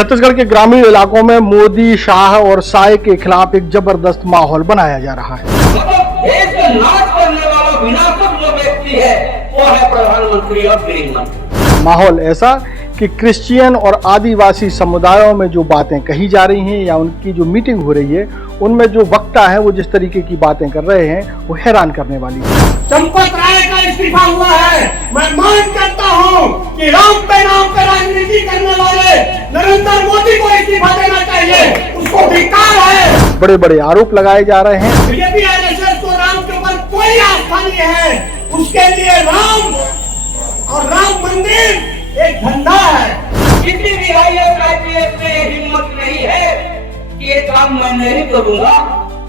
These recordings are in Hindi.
छत्तीसगढ़ के ग्रामीण इलाकों में मोदी, शाह और साय के खिलाफ एक जबरदस्त माहौल बनाया जा रहा है। देश में नाश करने वाला विनाशक जो व्यक्ति है वो है प्रधानमंत्री और गृह मंत्री। माहौल ऐसा कि क्रिश्चियन और आदिवासी समुदायों में जो बातें कही जा रही हैं या उनकी जो मीटिंग हो रही है उनमें जो वक्ता है वो जिस तरीके की बातें कर रहे हैं वो हैरान करने वाली है। चंपत राय का इस्तीफा हुआ है। मैं मांग करता हूं कि नाम पे राजनीति करने वाले नरेंद्र मोदी को इस्तीफा देना चाहिए, उसको धिक्कार है। बड़े बड़े आरोप लगाए जा रहे हैं। यदि आरएसएस को राम के ऊपर कोई आस्था नहीं है, उसके लिए राम और राम मंदिर एक धंधा है। किसी भी IAS में हिम्मत नहीं है कि ये काम मैं नहीं करूंगा,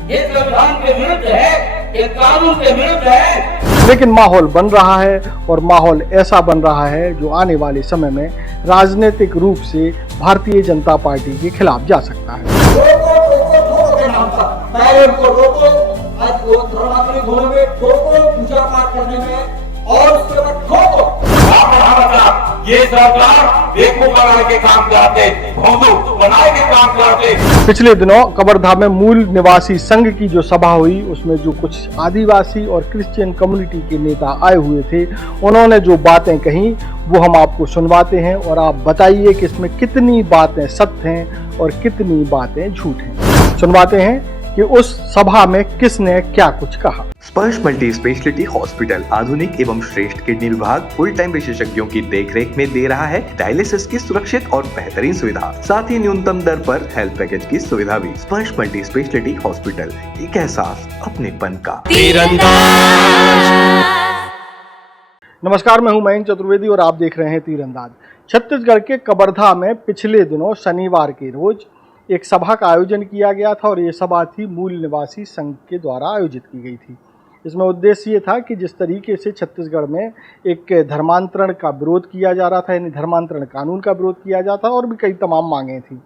ये संविधान के विरुद्ध है, ये कानून के विरुद्ध है। लेकिन माहौल बन रहा है और माहौल ऐसा बन रहा है जो आने वाले समय में राजनीतिक रूप से भारतीय जनता पार्टी के खिलाफ जा सकता है। रोको के नाम पर पहले उनको रोको, आज वो धर्मात्मक घरों में ठोको, पूजा पाठ करने में, और उसके बाद ठोको। ये सरकार देखो बनाने के काम करते, भोंदू बनाने के काम करते। पिछले दिनों कवर्धा में मूल निवासी संघ की जो सभा हुई उसमें जो कुछ आदिवासी और क्रिश्चियन कम्युनिटी के नेता आए हुए थे उन्होंने जो बातें कही वो हम आपको सुनवाते हैं और आप बताइए कि इसमें कितनी बातें सत्य हैं और कितनी बातें झूठ हैं। सुनवाते हैं कि उस सभा में किसने क्या कुछ कहा। स्पर्श मल्टी स्पेशलिटी हॉस्पिटल आधुनिक एवं श्रेष्ठ किडनी विभाग फुल टाइम विशेषज्ञों की देखरेख में दे रहा है डायलिसिस की सुरक्षित और बेहतरीन सुविधा, साथ ही न्यूनतम दर पर हेल्थ पैकेज की सुविधा भी। स्पर्श मल्टी स्पेशलिटी हॉस्पिटल, एक एहसास अपनेपन का। नमस्कार, मैं हूं मयंक चतुर्वेदी और आप देख रहे हैं तीरंदाज। छत्तीसगढ़ के कवर्धा में पिछले दिनों शनिवार के रोज एक सभा का आयोजन किया गया था और ये सभा थी मूल निवासी संघ के द्वारा आयोजित की गई थी। इसमें उद्देश्य ये था कि जिस तरीके से छत्तीसगढ़ में एक धर्मांतरण का विरोध किया जा रहा था, यानी धर्मांतरण कानून का विरोध किया जाता और भी कई तमाम मांगें थी,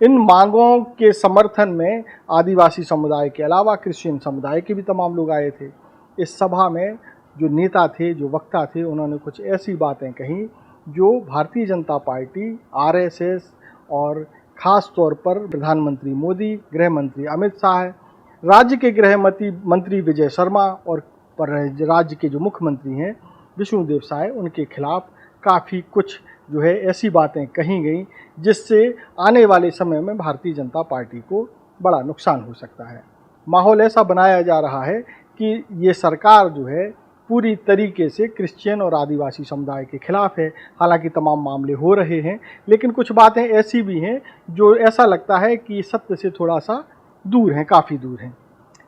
इन मांगों के समर्थन में आदिवासी समुदाय के अलावा क्रिश्चियन समुदाय के भी तमाम लोग आए थे। इस सभा में जो नेता थे, जो वक्ता थे, उन्होंने कुछ ऐसी बातें कही जो भारतीय जनता पार्टी, RSS और ख़ास तौर पर प्रधानमंत्री मोदी, गृह मंत्री अमित शाह, राज्य के गृह मंत्री विजय शर्मा और राज्य के जो मुख्यमंत्री हैं विष्णुदेव साय, उनके खिलाफ काफ़ी कुछ जो है ऐसी बातें कही गई जिससे आने वाले समय में भारतीय जनता पार्टी को बड़ा नुकसान हो सकता है। माहौल ऐसा बनाया जा रहा है कि ये सरकार जो है पूरी तरीके से क्रिश्चियन और आदिवासी समुदाय के खिलाफ है। हालांकि तमाम मामले हो रहे हैं, लेकिन कुछ बातें ऐसी भी हैं जो ऐसा लगता है कि सत्य से थोड़ा सा दूर हैं, काफ़ी दूर हैं।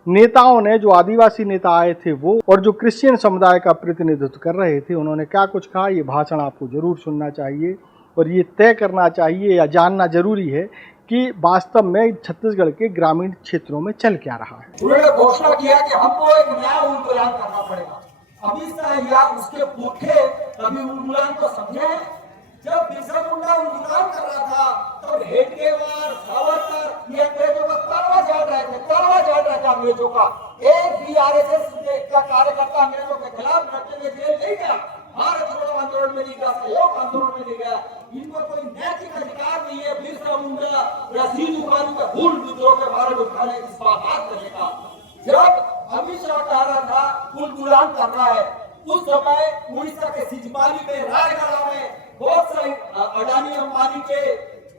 नेताओं ने, जो आदिवासी नेता आए थे वो और जो क्रिश्चियन समुदाय का प्रतिनिधित्व कर रहे थे, उन्होंने क्या कुछ कहा, ये भाषण आपको ज़रूर सुनना चाहिए और ये तय करना चाहिए या जानना ज़रूरी है कि वास्तव में छत्तीसगढ़ के ग्रामीण क्षेत्रों में चल क्या रहा है। उन्होंने घोषणा किया कि हमको एक नया उन्मूलन करना पड़ेगा। अमित शाह या उसके पुरखे कभी उन्मूलन को समझे? जब बिरसा मुंडा उन्मूलन कर रहा था तब हेडगेवार, सावरकर ये अंग्रेजों का तलवा चढ़ रहे थे अंग्रेजों का। एक भी RSS का कार्यकर्ता अंग्रेजों के खिलाफ लड़ने में जेल नहीं गया, भारत छोड़ो आंदोलन में नहीं गया, सहयोग आंदोलन में नहीं गया। इनको कोई नैतिक अधिकार नहीं है बिरसा मुंडा रसीद उखाड़ू का भूल विद्रोह के बारे में उठाने इस बात करने का। जब अमित शाह कह रहा था उन्मूलन कर रहा है, उस समय उड़ीसा के सिजमाली में, रायगढ़ में बहुत सारे अडानी अंबानी के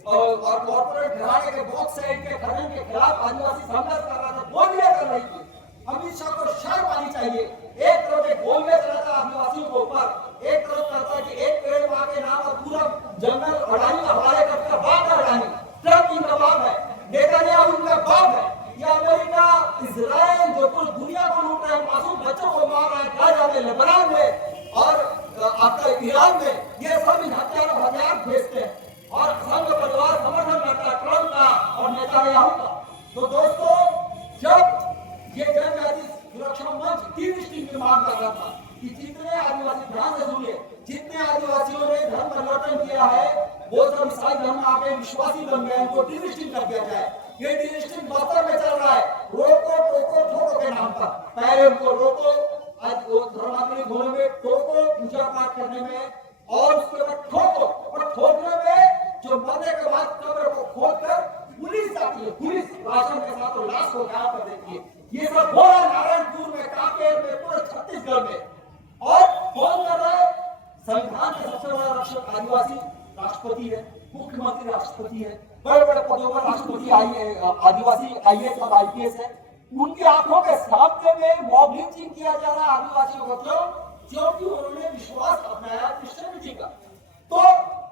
और कॉर्पोरेट घराने के बहुत से इनके खनन के खिलाफ आदिवासी संघर्ष कर रहा था, बोलियां कर रही थी। अमित शाह को शर्म आनी चाहिए। एक तरफ एक बोलने कर रहा था आदिवासियों के ऊपर, एक तरफ कहता कि एक पेड़ मां के नाम और पूरा जंगल अडानी हवाले करता। बाप है अडानी, ट्रम्प इनका बाप है, नेतन्याहू उनका बाप है, या अमेरिका, इजराइल जो पूरी दुनिया को लूट रहे हैं, मासूम बच्चों को मार रहा है गाजा में, लेबनान में और आपका ईरान में, ये सब इन हथियार भेजते हैं और संघ परिवार समर्थन करता है ट्रम्प का और नेतन्याहू का। तो दोस्तों, जब ये जनजाति सुरक्षा मंच की मांग कर रहा था कि जितने आदिवासी, ध्यान से सुनिए, जितने आदिवासियों ने धर्म परिवर्तन किया है वो सब ईसाई धर्म में आके विश्वासी बन गए, उनको डिलिस्टिंग कर दिया जाए। ये डिलिस्टिंग बस्तर में चल रहा है, रोको टोको ठोको के नाम पर। पहले उनको रोको, आज वो धर्मात्मक घरों में टोको, पूजा पाठ करने में, और उसके बाद ठोको, और ठोकने में जो मरने के बाद कब्र को खोदकर पुलिस आती है, पुलिस राशन के साथ और लाश को गायब कर देती है। ये सब हो रहा है नारायणपुर में, कांकेर में, पूरे छत्तीसगढ़ में। और कौन कर रहा है? संविधान के सबसे बड़ा रक्षक आदिवासी राष्ट्रपति है, मुख्यमंत्री राष्ट्रपति है, बड़े बड़े पदों पर राष्ट्रपति आदिवासी IAS और IPS है। उनकी आंखों के सामने में मॉब लिंचिंग किया जा रहा है आदिवासियों को। क्यों? क्योंकि उन्होंने विश्वास अपनाया क्रिश्चियनिटी का। तो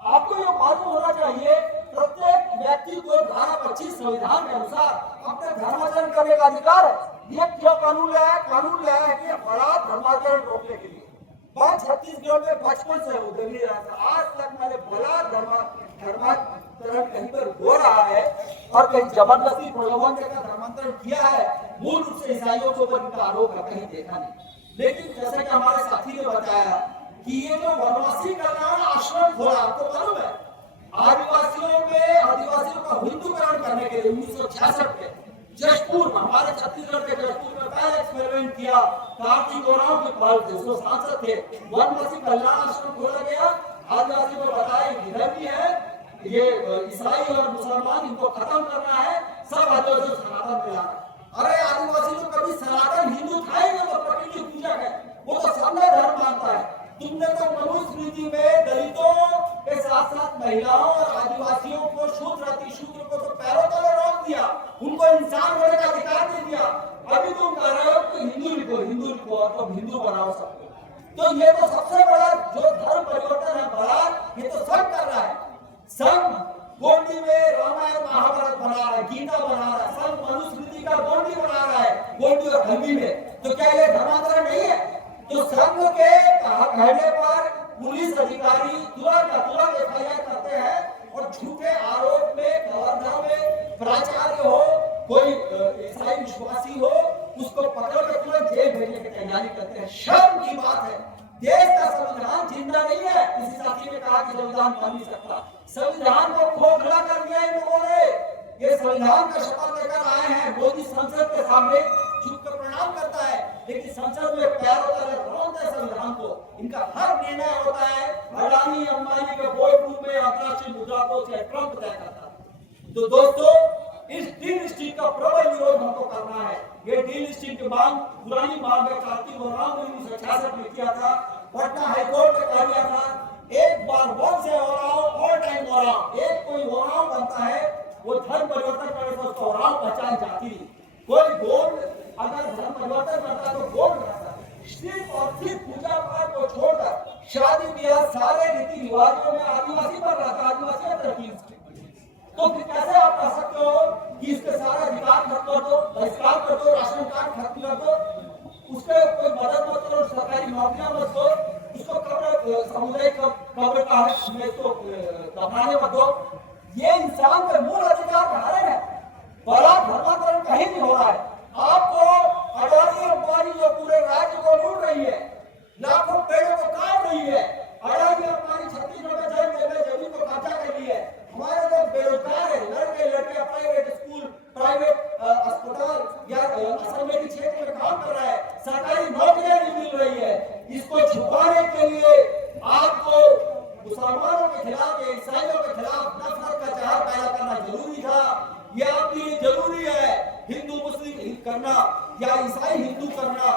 आपको ये मालूम होना चाहिए, प्रत्येक व्यक्ति को धारा 25 संविधान के अनुसार अपने धर्माचरण करने का अधिकार है। ये क्यों कानून लाया है? कानून लाया है कि बड़ा धर्माचरण रोकने के लिए। मैं छत्तीसगढ़ में बचपन से हूँ, दिल्ली रहा था, आज तक मैंने बड़ा धर्मांतरण कहीं पर हो रहा है और कहीं जबरदस्ती प्रलोभन देकर धर्मांतरण किया है, मूल रूप से ईसाइयों के ऊपर इनका आरोप है, कहीं देखा नहीं। लेकिन जैसे कि हमारे साथी ने बताया कि ये जो वनवासी कल्याण आश्रम खोला, आपको मालूम है आदिवासियों का हिंदूकरण करने के लिए 1966 के जशपुर में, हमारे छत्तीसगढ़ के जशपुर में पहला एक्सपेरिमेंट किया। कार्तिक ओराव के पाल थे, उसको सांसद थे, वनवासी कल्याण आश्रम खोला गया। आदिवासी को बताया इधर भी है, ये ईसाई और मुसलमान, इनको खत्म करना है, सब आदिवासी सनातन में लाना। अरे आदिवासी लोग कभी सनातन हिंदू था ही नहीं, तो प्रकृति पूजक है, वो तो सबने धर्म मानता है। तुमने तो मनुस्मृति में दलितों के साथ साथ महिलाओं और आदिवासियों को, शूद्र अतिशूद्र को तो पैरों तले रोक दिया, उनको इंसान होने का अधिकार दे दिया। अभी तुम कह रहे हो कि हिंदू लिखो और तुम हिंदू बनाओ सबको। तो ये तो सबसे बड़ा जो धर्म परिवर्तन है बड़ा, ये तो सब कर रहा है। सब गोंडी में रामायण महाभारत बना रहा है, गीता बना रहा है, सब मनुस्मृति का गोंडी बना रहा है, गोंडी और हल्दी में। तो क्या ये धर्मांतरण नहीं है? तो संघ के कहने पर पुलिस अधिकारी तुरंत FIR करते हैं और झूठे आरोप में कवर्धा में प्राचार्य हो, कोई ईसाई विश्वासी हो, उसको पकड़ कर तुरंत जेल भेजने की तैयारी करते हैं। शर्म की बात है। देश का संविधान जिंदा नहीं है। किसी साथी ने कहा कि संविधान बन नहीं सकता, संविधान को खोखला कर दिया इन लोगों ने। ये संविधान का शपथ लेकर आए हैं, मोदी संसद के सामने झुककर प्रणाम करता है, लेकिन संसद में पैरों तले रौंदते हैं संविधान को। इनका हर निर्णय होता है अडानी अंबानी के बोर्ड रूम में, अंतर्राष्ट्रीय मुद्रा कोष या ट्रंप तय करता है। तो दोस्तों, इस डील लिस्टिंग का प्रबल विरोध हमको करना है। ये डील लिस्टिंग की मांग पुरानी मांग है, कार्तिक ओराव ने 1966 में किया था, पटना हाईकोर्ट ने कर दिया था। एक बार वन से ओराव, ऑल टाइम ओराव, एक कोई ओराव बनता है, वो धर्म परिवर्तन करने से उसको ओराव पहचान जाती है। कोई गोल्ड अगर धर्म परिवर्तन करता है तो गोल्ड रहता है। सिर्फ और सिर्फ पूजा पाठ को छोड़कर शादी ब्याह सारे रीति रिवाजों में आदिवासी पर रहता, आदिवासी का तरकीब। तो फिर कैसे आप कह सकते हो कि इसके सारे अधिकार खत्म कर दो, बहिष्कार कर दो, राशन कार्ड खत्म कर दो, उसके कोई मदद मत करो, सरकारी नौकरियां मत दो, उसको कब्र सामुदायिक कब्र का है तो दफनाने मत दो। ये इंसान के मूल अधिकार का हनन है। बड़ा धर्मांतरण कहीं नहीं हो रहा है। आपको अडानी अंबानी जो पूरे राज्य को लूट रही है, लाखों पेड़ों को काट रही है, अडानी अंबानी छत्तीसगढ़ में जमीन को कब्जा कर ली है। हमारे लोग बेरोजगार है, लड़के प्राइवेट स्कूल, प्राइवेट अस्पताल या असंगठित क्षेत्र में काम कर रहा है, सरकारी नौकरियां नहीं मिल रही है। इसको छुपाने के लिए आपको मुसलमानों के खिलाफ, ईसाइयों के खिलाफ नफरत का जहर पैदा करना जरूरी था। यह आपके लिए जरूरी है। हिंदू मुस्लिम करना या ईसाई हिंदू करना,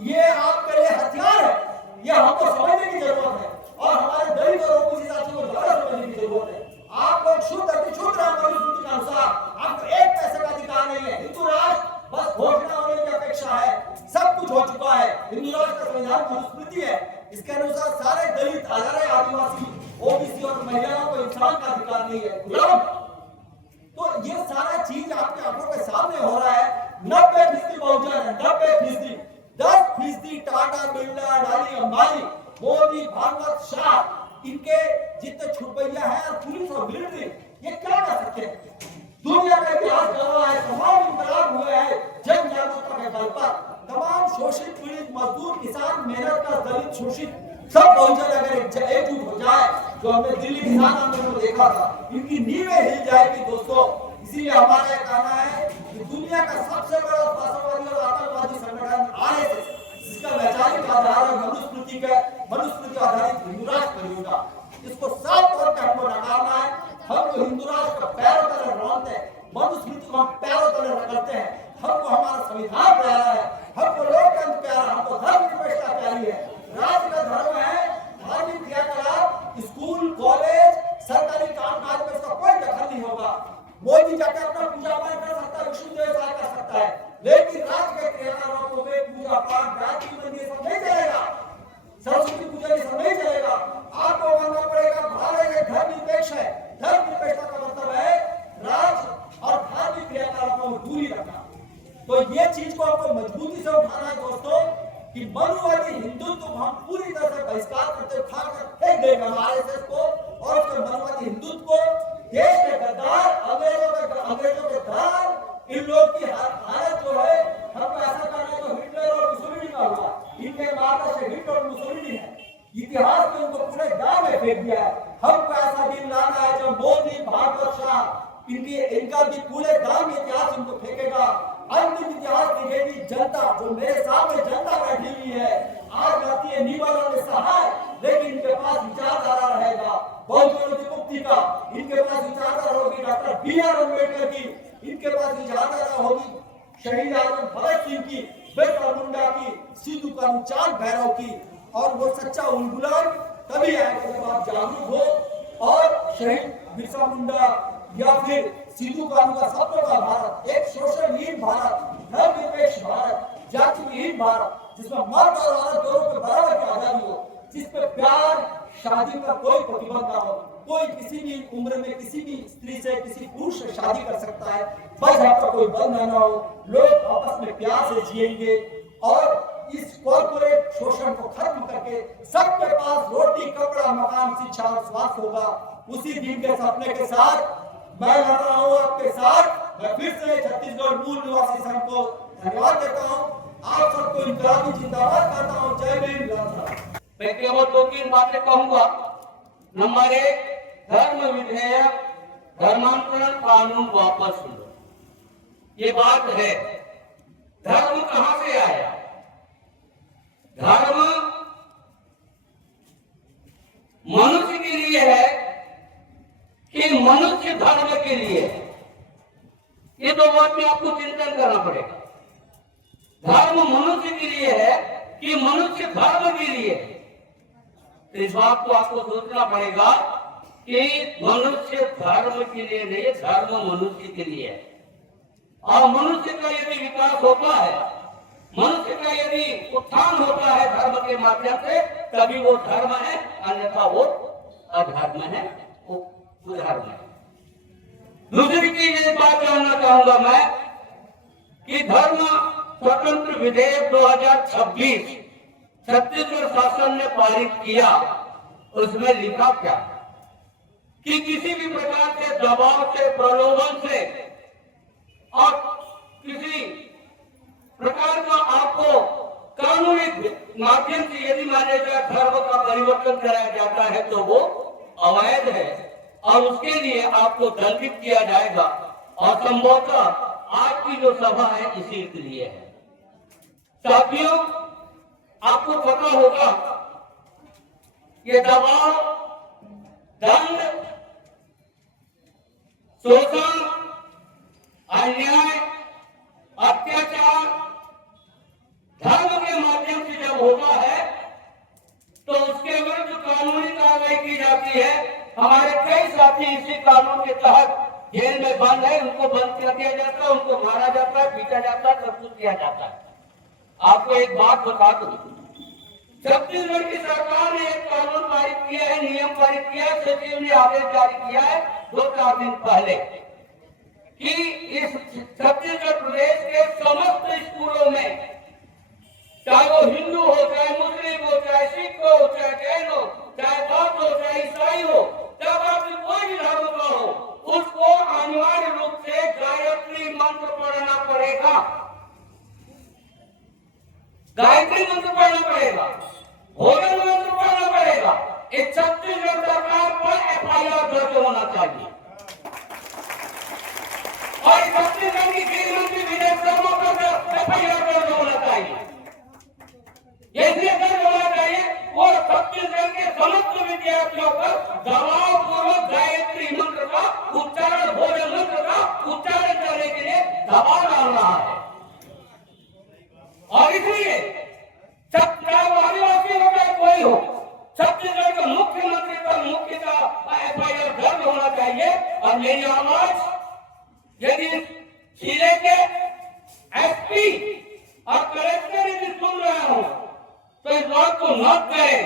ये आपके लिए हथियार है। यह हमको समझने की जरूरत है और हमारे दलित और ओबीसी साथियों को ज्यादा समझने की जरूरत है। आप लोग शुद्ध अतिशुद्ध मनुस्मृति के अनुसार आपको एक पैसे का अधिकार नहीं है। हिंदू राष्ट्र बस घोषणा होने की अपेक्षा है, सब कुछ हो चुका है। हिंदू राष्ट्र का संविधान मनुस्मृति है, इसके अनुसार सारे दलित, हजारे आदिवासी, ओबीसी और महिलाओं को इंसान का अधिकार नहीं है, गुलाम। तो ये सारा चीज आपके आंखों के सामने हो रहा है। 90% बहुजन है, 90%, 10% टाटा, बिरला, अडानी, अंबानी, मोदी, भागवत, शाह, इनके जितने छुपैया है और पुलिस और मिलिट्री, ये क्या कर सकते हैं? दुनिया का इतिहास गवाह है, तमाम इंकलाब हुए हैं जन जागरूकता के बल पर। तमाम शोषित, पीड़ित, मजदूर, किसान, मेहनत का, दलित, शोषित सब बहुजन अगर एकजुट हो जाए, जो हमने दिल्ली किसान आंदोलन में देखा था, इनकी नींवें हिल जाएगी दोस्तों। इसीलिए हमारा यह कहना है कि दुनिया का सबसे बड़ा आतंकवादी और आतंकवादी संगठन RSS, जिसका वैचारिक आधार है मनुस्मृति आधारित हिंदू राष्ट्र परियोजना, इसको साफ तौर पर हमको नकारना है। हम तो हिंदू राष्ट्र का पैरों तले रौंदते हैं, मनुस्मृति को हम पैरों तले रगड़ते हैं। हमको हमारा संविधान प्यारा है, हमको लोकतंत्र प्यारा, हमको धर्मनिरपेक्षता प्यारी है। राज्य का धर्म है धार्मिक क्रियाकलाप, स्कूल कॉलेज सरकारी कामकाज में इसका कोई दखल नहीं होगा। मोदी जाकर अपना पूजा पाठ कर सकता है, विश्वविद्यालय कर सकता है, लेकिन राज्य के क्रियाकलापों में पूजा पाठ गायत्री मंदिर सब नहीं चलेगा, सरस्वती पूजा ये सब नहीं चलेगा। आपको मानना पड़ेगा भारत एक धर्मनिरपेक्ष है। धर्मनिरपेक्षता का मतलब है राज्य और धार्मिक क्रियाकलापों में दूरी रखना। तो ये चीज को आपको मजबूती से उठाना है दोस्तों कि मनुवादी हिंदुत्व को हम पूरी तरह से बहिष्कार करते हुए खाकर फेंक देंगे आरएसएस को और उसके मनुवादी हिंदुत्व को। देश के गद्दार अंग्रेजों के दार इन लोग की हालत जो है, हमको ऐसा करना तो हिटलर और मुसोलिनी का हुआ। इनके माता से हिटलर और मुसोलिनी है, इतिहास में उनको पूरे गांव में फेंक दिया है। हमको ऐसा दिन लाना है जब मोदी भागवत शाह इनका भी पूरे गांव में इतिहास इनको फेंकेगा। अंतिम इतिहास लिखेगी जनता, जो मेरे सामने जनता बैठी हुई है। आज जाती है निवारण में सहाय, लेकिन इनके पास विचारधारा रहेगा बहुजनों की मुक्ति का, इनके पास विचारधारा होगी डॉक्टर BR अम्बेडकर की, इनके पास विचारधारा होगी शहीद आजम भगत सिंह की, बिरसा मुंडा की, सिद्धू कानूचांद भैरव की। और वो सच्चा उन्मूलन तभी आएगा जब आप जागरूक हो और शहीद बिरसा मुंडा या फिर सिद्धू कानू का सपनों का भारत, एक शोषण विहीन भारत, धर्मनिरपेक्ष भारत, जाति विहीन भारत, जिसमें मर्द और औरत दोनों के बराबर की आजादी हो, जिसपे प्यार शादी का कोई प्रतिबंध ना हो, कोई किसी भी उम्र में किसी भी स्त्री से किसी पुरुष से शादी कर सकता है, बस आपका कोई बंधन ना हो, लोग आपस में प्यार से जिएंगे और इस कॉर्पोरेट शोषण को खत्म करके सबके पास रोटी कपड़ा मकान शिक्षा और स्वास्थ्य होगा। उसी दिन के सपने के साथ मैं लड़ रहा हूँ आपके साथ। मैं फिर से छत्तीसगढ़ मूल निवासी संघ को धन्यवाद देता हूँ। आप सबको इनकलाबी जिंदाबाद करता हूँ। जय भीम। मैं केवल 2-3 बातें कहूंगा। नंबर 1, धर्म विधेयक धर्मांतरण कानून वापस लो। ये बात है, धर्म कहां से आया? धर्म मनुष्य के लिए है कि मनुष्य धर्म के लिए है? ये दो बात में आपको चिंतन करना पड़ेगा। धर्म मनुष्य के लिए है कि मनुष्य धर्म के लिए है? तो इस बात को आपको सोचना पड़ेगा कि मनुष्य धर्म के लिए नहीं, धर्म मनुष्य के लिए है। और मनुष्य का यदि विकास होता है, मनुष्य का यदि उत्थान होता है धर्म के माध्यम से, तभी वो धर्म है, अन्यथा वो अधर्म है, वो कुधर्म है। दूसरी चीज एक बात जानना चाहूंगा मैं कि धर्म स्वतंत्र विधेयक 2026 छत्तीसगढ़ शासन ने पारित किया, उसमें लिखा क्या कि किसी भी प्रकार के दबाव से, प्रलोभन से और किसी प्रकार का आपको कानूनी माध्यम से यदि माने जाए धर्म का परिवर्तन कराया जाता है तो वो अवैध है और उसके लिए आपको दंडित किया जाएगा। और संभवतः आज की जो सभा है इसी के लिए है। साथियों, आपको पता होगा ये दबाव, दंड, शोषण, अन्याय, अत्याचार धर्म के माध्यम से जब होता है तो उसके विरुद्ध कानूनी कार्रवाई की जाती है। हमारे कई साथी इसी कानून के तहत जेल में बंद है, उनको बंद कर दिया जाता है, उनको मारा जाता है, पीटा जाता है, सब कुछ किया जाता है। आपको एक बात बता दूं, छत्तीसगढ़ की सरकार ने एक कानून पारित किया है, नियम पारित किया है, सचिव ने आदेश जारी किया है 2-4 दिन पहले कि इस छत्तीसगढ़ प्रदेश के समस्त स्कूलों में, चाहे वो हिंदू हो, चाहे मुस्लिम हो, चाहे सिख हो, चाहे जैन हो, चाहे बौद्ध हो, चाहे ईसाई हो, चाहे कोई भी धर्म का हो, उसको अनिवार्य रूप से गायत्री मंत्र पढ़ना पड़ेगा। गायत्री मंत्र पढ़ना पड़ेगा, भोजन मंत्र पढ़ना पड़ेगा। इस छत्तीसगढ़ सरकार पर FIR दर्ज होना चाहिए और छत्तीसगढ़ की गृह मंत्री विजय शर्मा पर FIR दर्ज होना चाहिए। इसलिए दर्ज होना चाहिए वो छत्तीसगढ़ के समस्त विद्यार्थियों पर दबाव पूर्वक गायत्री मंत्र का मेरी आवाज यदि जिले के एसपी और कलेक्टर यदि सुन रहे हो तो इस बात को नोट करें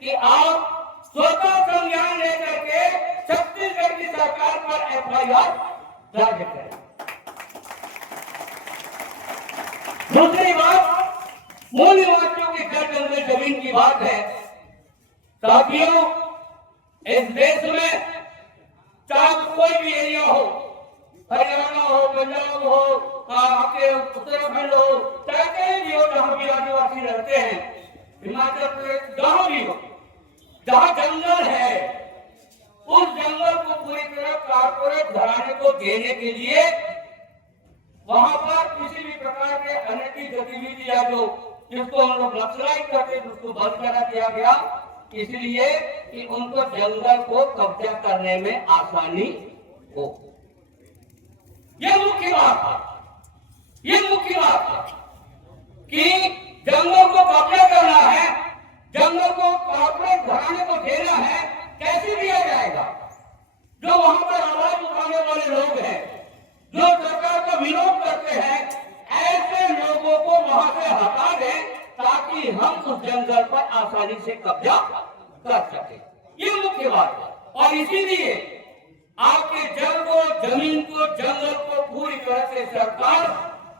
कि आप स्वतः संज्ञान लेकर के छत्तीसगढ़ की सरकार पर एफआईआर दर्ज करें। दूसरी बात, मूल निवासियों के घर जंगल जमीन की बात है। साथियों, इस देश में चाहे कोई भी एरिया हो, हरियाणा हो, पंजाब हो, आपके उत्तराखंड हो, चाहे कहीं भी हो जहां भी आदिवासी रहते हैं, हिमाचल प्रदेश जहां भी हो, जहां जंगल है, उस जंगल को पूरी तरह कारपोरेट घराने को देने के लिए वहां पर किसी भी प्रकार के अनैतिक गतिविधि या जो जिसको हम लोग नक्सलाइट करते हैं उसको बंद करा दिया गया, इसलिए कि उनको जंगल को कब्जा करने में आसानी हो। ये मुख्य बात है, ये मुख्य बात है कि जंगल को कब्जा करना है, जंगल को कॉर्पोरेट घराने को देना है। कैसे दिया जाएगा? जो वहां पर आवाज उठाने वाले लोग हैं, जो सरकार का विरोध करते हैं, ऐसे लोगों को वहां से हटा दें ताकि हम उस जंगल पर आसानी से कब्जा कर सके। ये मुख्य बात है। और इसीलिए आपके जल को, जमीन को, जंगल को पूरी तरह से सरकार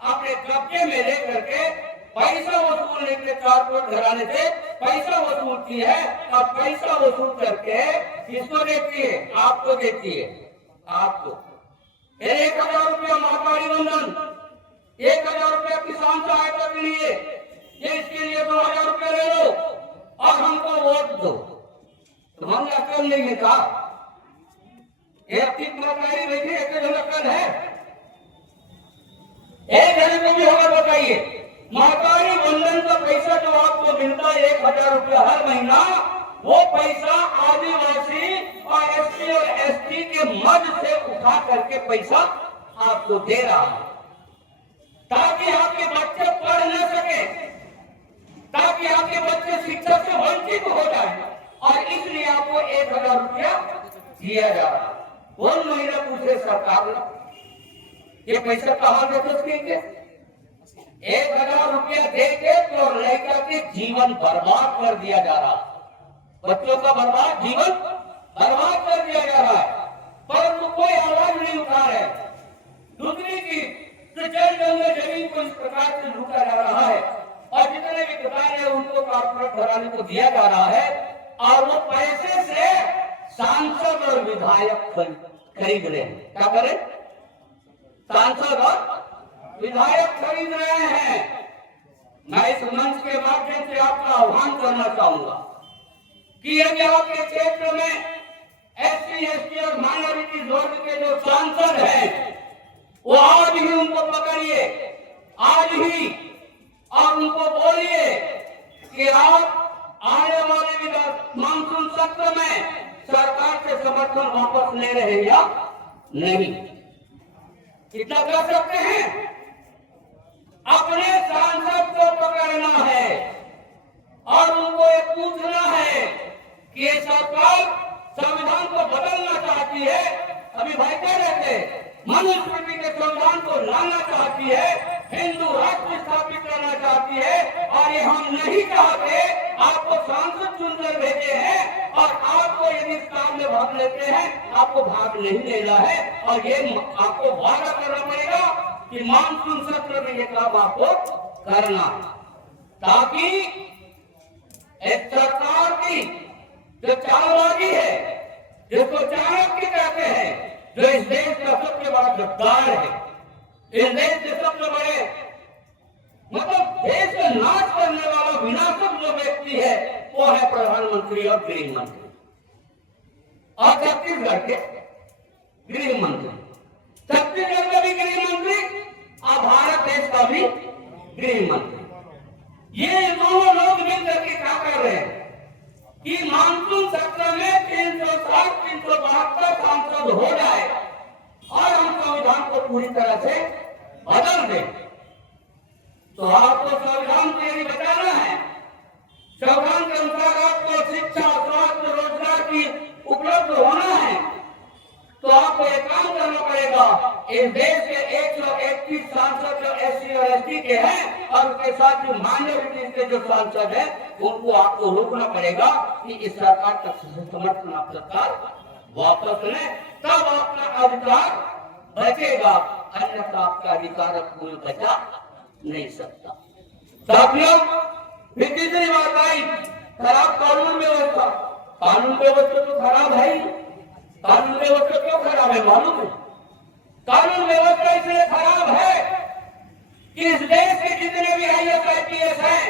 अपने कब्जे में लेकर के पैसा वसूलने के कारपोरेट घराने से पैसा वसूलती है और पैसा वसूल करके किसको देती है? आपको देती है। आपको 1000 रुपया महाकाली बंधन, 1000 रुपया किसान सहायता के लिए, ये इसके लिए 2000 रुपया ले लो और हमको वोट दो। तो हम अकल नहीं है कहा? ये अपनी महाकाली बैठी एक अकल है? एक जने को भी हमें बताइए, महाकाली बंधन का पैसा जो आपको मिलता है 1000 रुपया हर महीना, वो पैसा आदिवासी और एससी और एसटी के मद से उठा करके पैसा आपको दे रहा है ताकि आपके बच्चे पढ़ न सके, ताकि आपके बच्चे शिक्षा से वंचित हो जाए, और इसलिए आपको 1000 रुपया दिया जा रहा है। कौन महीना पूछे सरकार ने ये पैसा कहां से सकेंगे? 1000 रुपया दे के तो लड़का के जीवन बर्बाद कर दिया जा रहा है, बच्चों का जीवन बर्बाद कर दिया जा रहा है, परंतु कोई आवाज नहीं उठा रहे। दूसरी चीज, जल जंगल जमीन को इस प्रकार से लूटा जा रहा है और जितने भी किसान है उनको कारपोरेट घराने को दिया जा रहा है, और वो पैसे से सांसद और विधायक खरीद रहे हैं। क्या करें? सांसद और विधायक खरीद रहे हैं। मैं इस मंच के माध्यम से आपका आह्वान करना चाहूंगा कि यदि आपके क्षेत्र में एससी, एसटी और माइनॉरिटी वर्ग के जो सांसद हैं, वो आज ही उनको पकड़िए, आज ही, और उनको बोलिए कि आप आने वाले मानसून सत्र में सरकार से समर्थन वापस ले रहे हैं या नहीं। इतना कर सकते हैं? अपने सांसद को पकड़ना है और उनको ये पूछना है कि ये सरकार संविधान को बदलना चाहती है। अभी भाई कह रहे थे मनुस्मृति के संविधान को लाना चाहती है, हिंदू राष्ट्र स्थापित करना चाहती है, और ये हम नहीं चाहते। आपको सांसद चुनकर भेजे हैं और आपको यदि इस काम में भाग लेते हैं, आपको भाग नहीं लेना है, और ये आपको वादा करना पड़ेगा कि मानसून सत्र में ये काम आपको करना है, ताकि एक सरकार की जो चालबाजी है, जिसको चाणक्य कहते हैं, जो इस देश का सबसे बड़ा गद्दार है, इस देश के सबसे बड़े मतलब देश का नाश करने वाला विनाशक जो व्यक्ति है, वो है प्रधानमंत्री और गृह मंत्री, और छत्तीसगढ़ के गृह मंत्री, छत्तीसगढ़ का भी गृह मंत्री और भारत देश का भी गृह मंत्री। ये दोनों लोग मिलकर के क्या कर रहे हैं कि मानसून सत्र में 360, 372 सांसद हो जाए और हम संविधान को पूरी तरह से बदल दें। तो आपको संविधान को यदि बचाना है, संविधान के अनुसार आपको शिक्षा, स्वास्थ्य, रोजगार की उपलब्ध होना है, तो आपको एक इस देश के 131 सांसद जो SC और ST के हैं और उसके साथ जो माइनॉरिटी के जो सांसद हैं, उनको आपको रोकना पड़ेगा कि इस सरकार का समर्थन आप सरकार वापस लें, तब अपना अधिकार बचेगा, अन्यथा आपका अधिकार पूर्ण बचा नहीं सकता। साथियों, फिर तीसरी बात आई, खराब कानून व्यवस्था। कानून व्यवस्था तो खराब है ही। कानून व्यवस्था क्यों खराब है मालूम है? कानून व्यवस्था इसलिए खराब है कि इस देश के जितने भी IAS IPS हैं,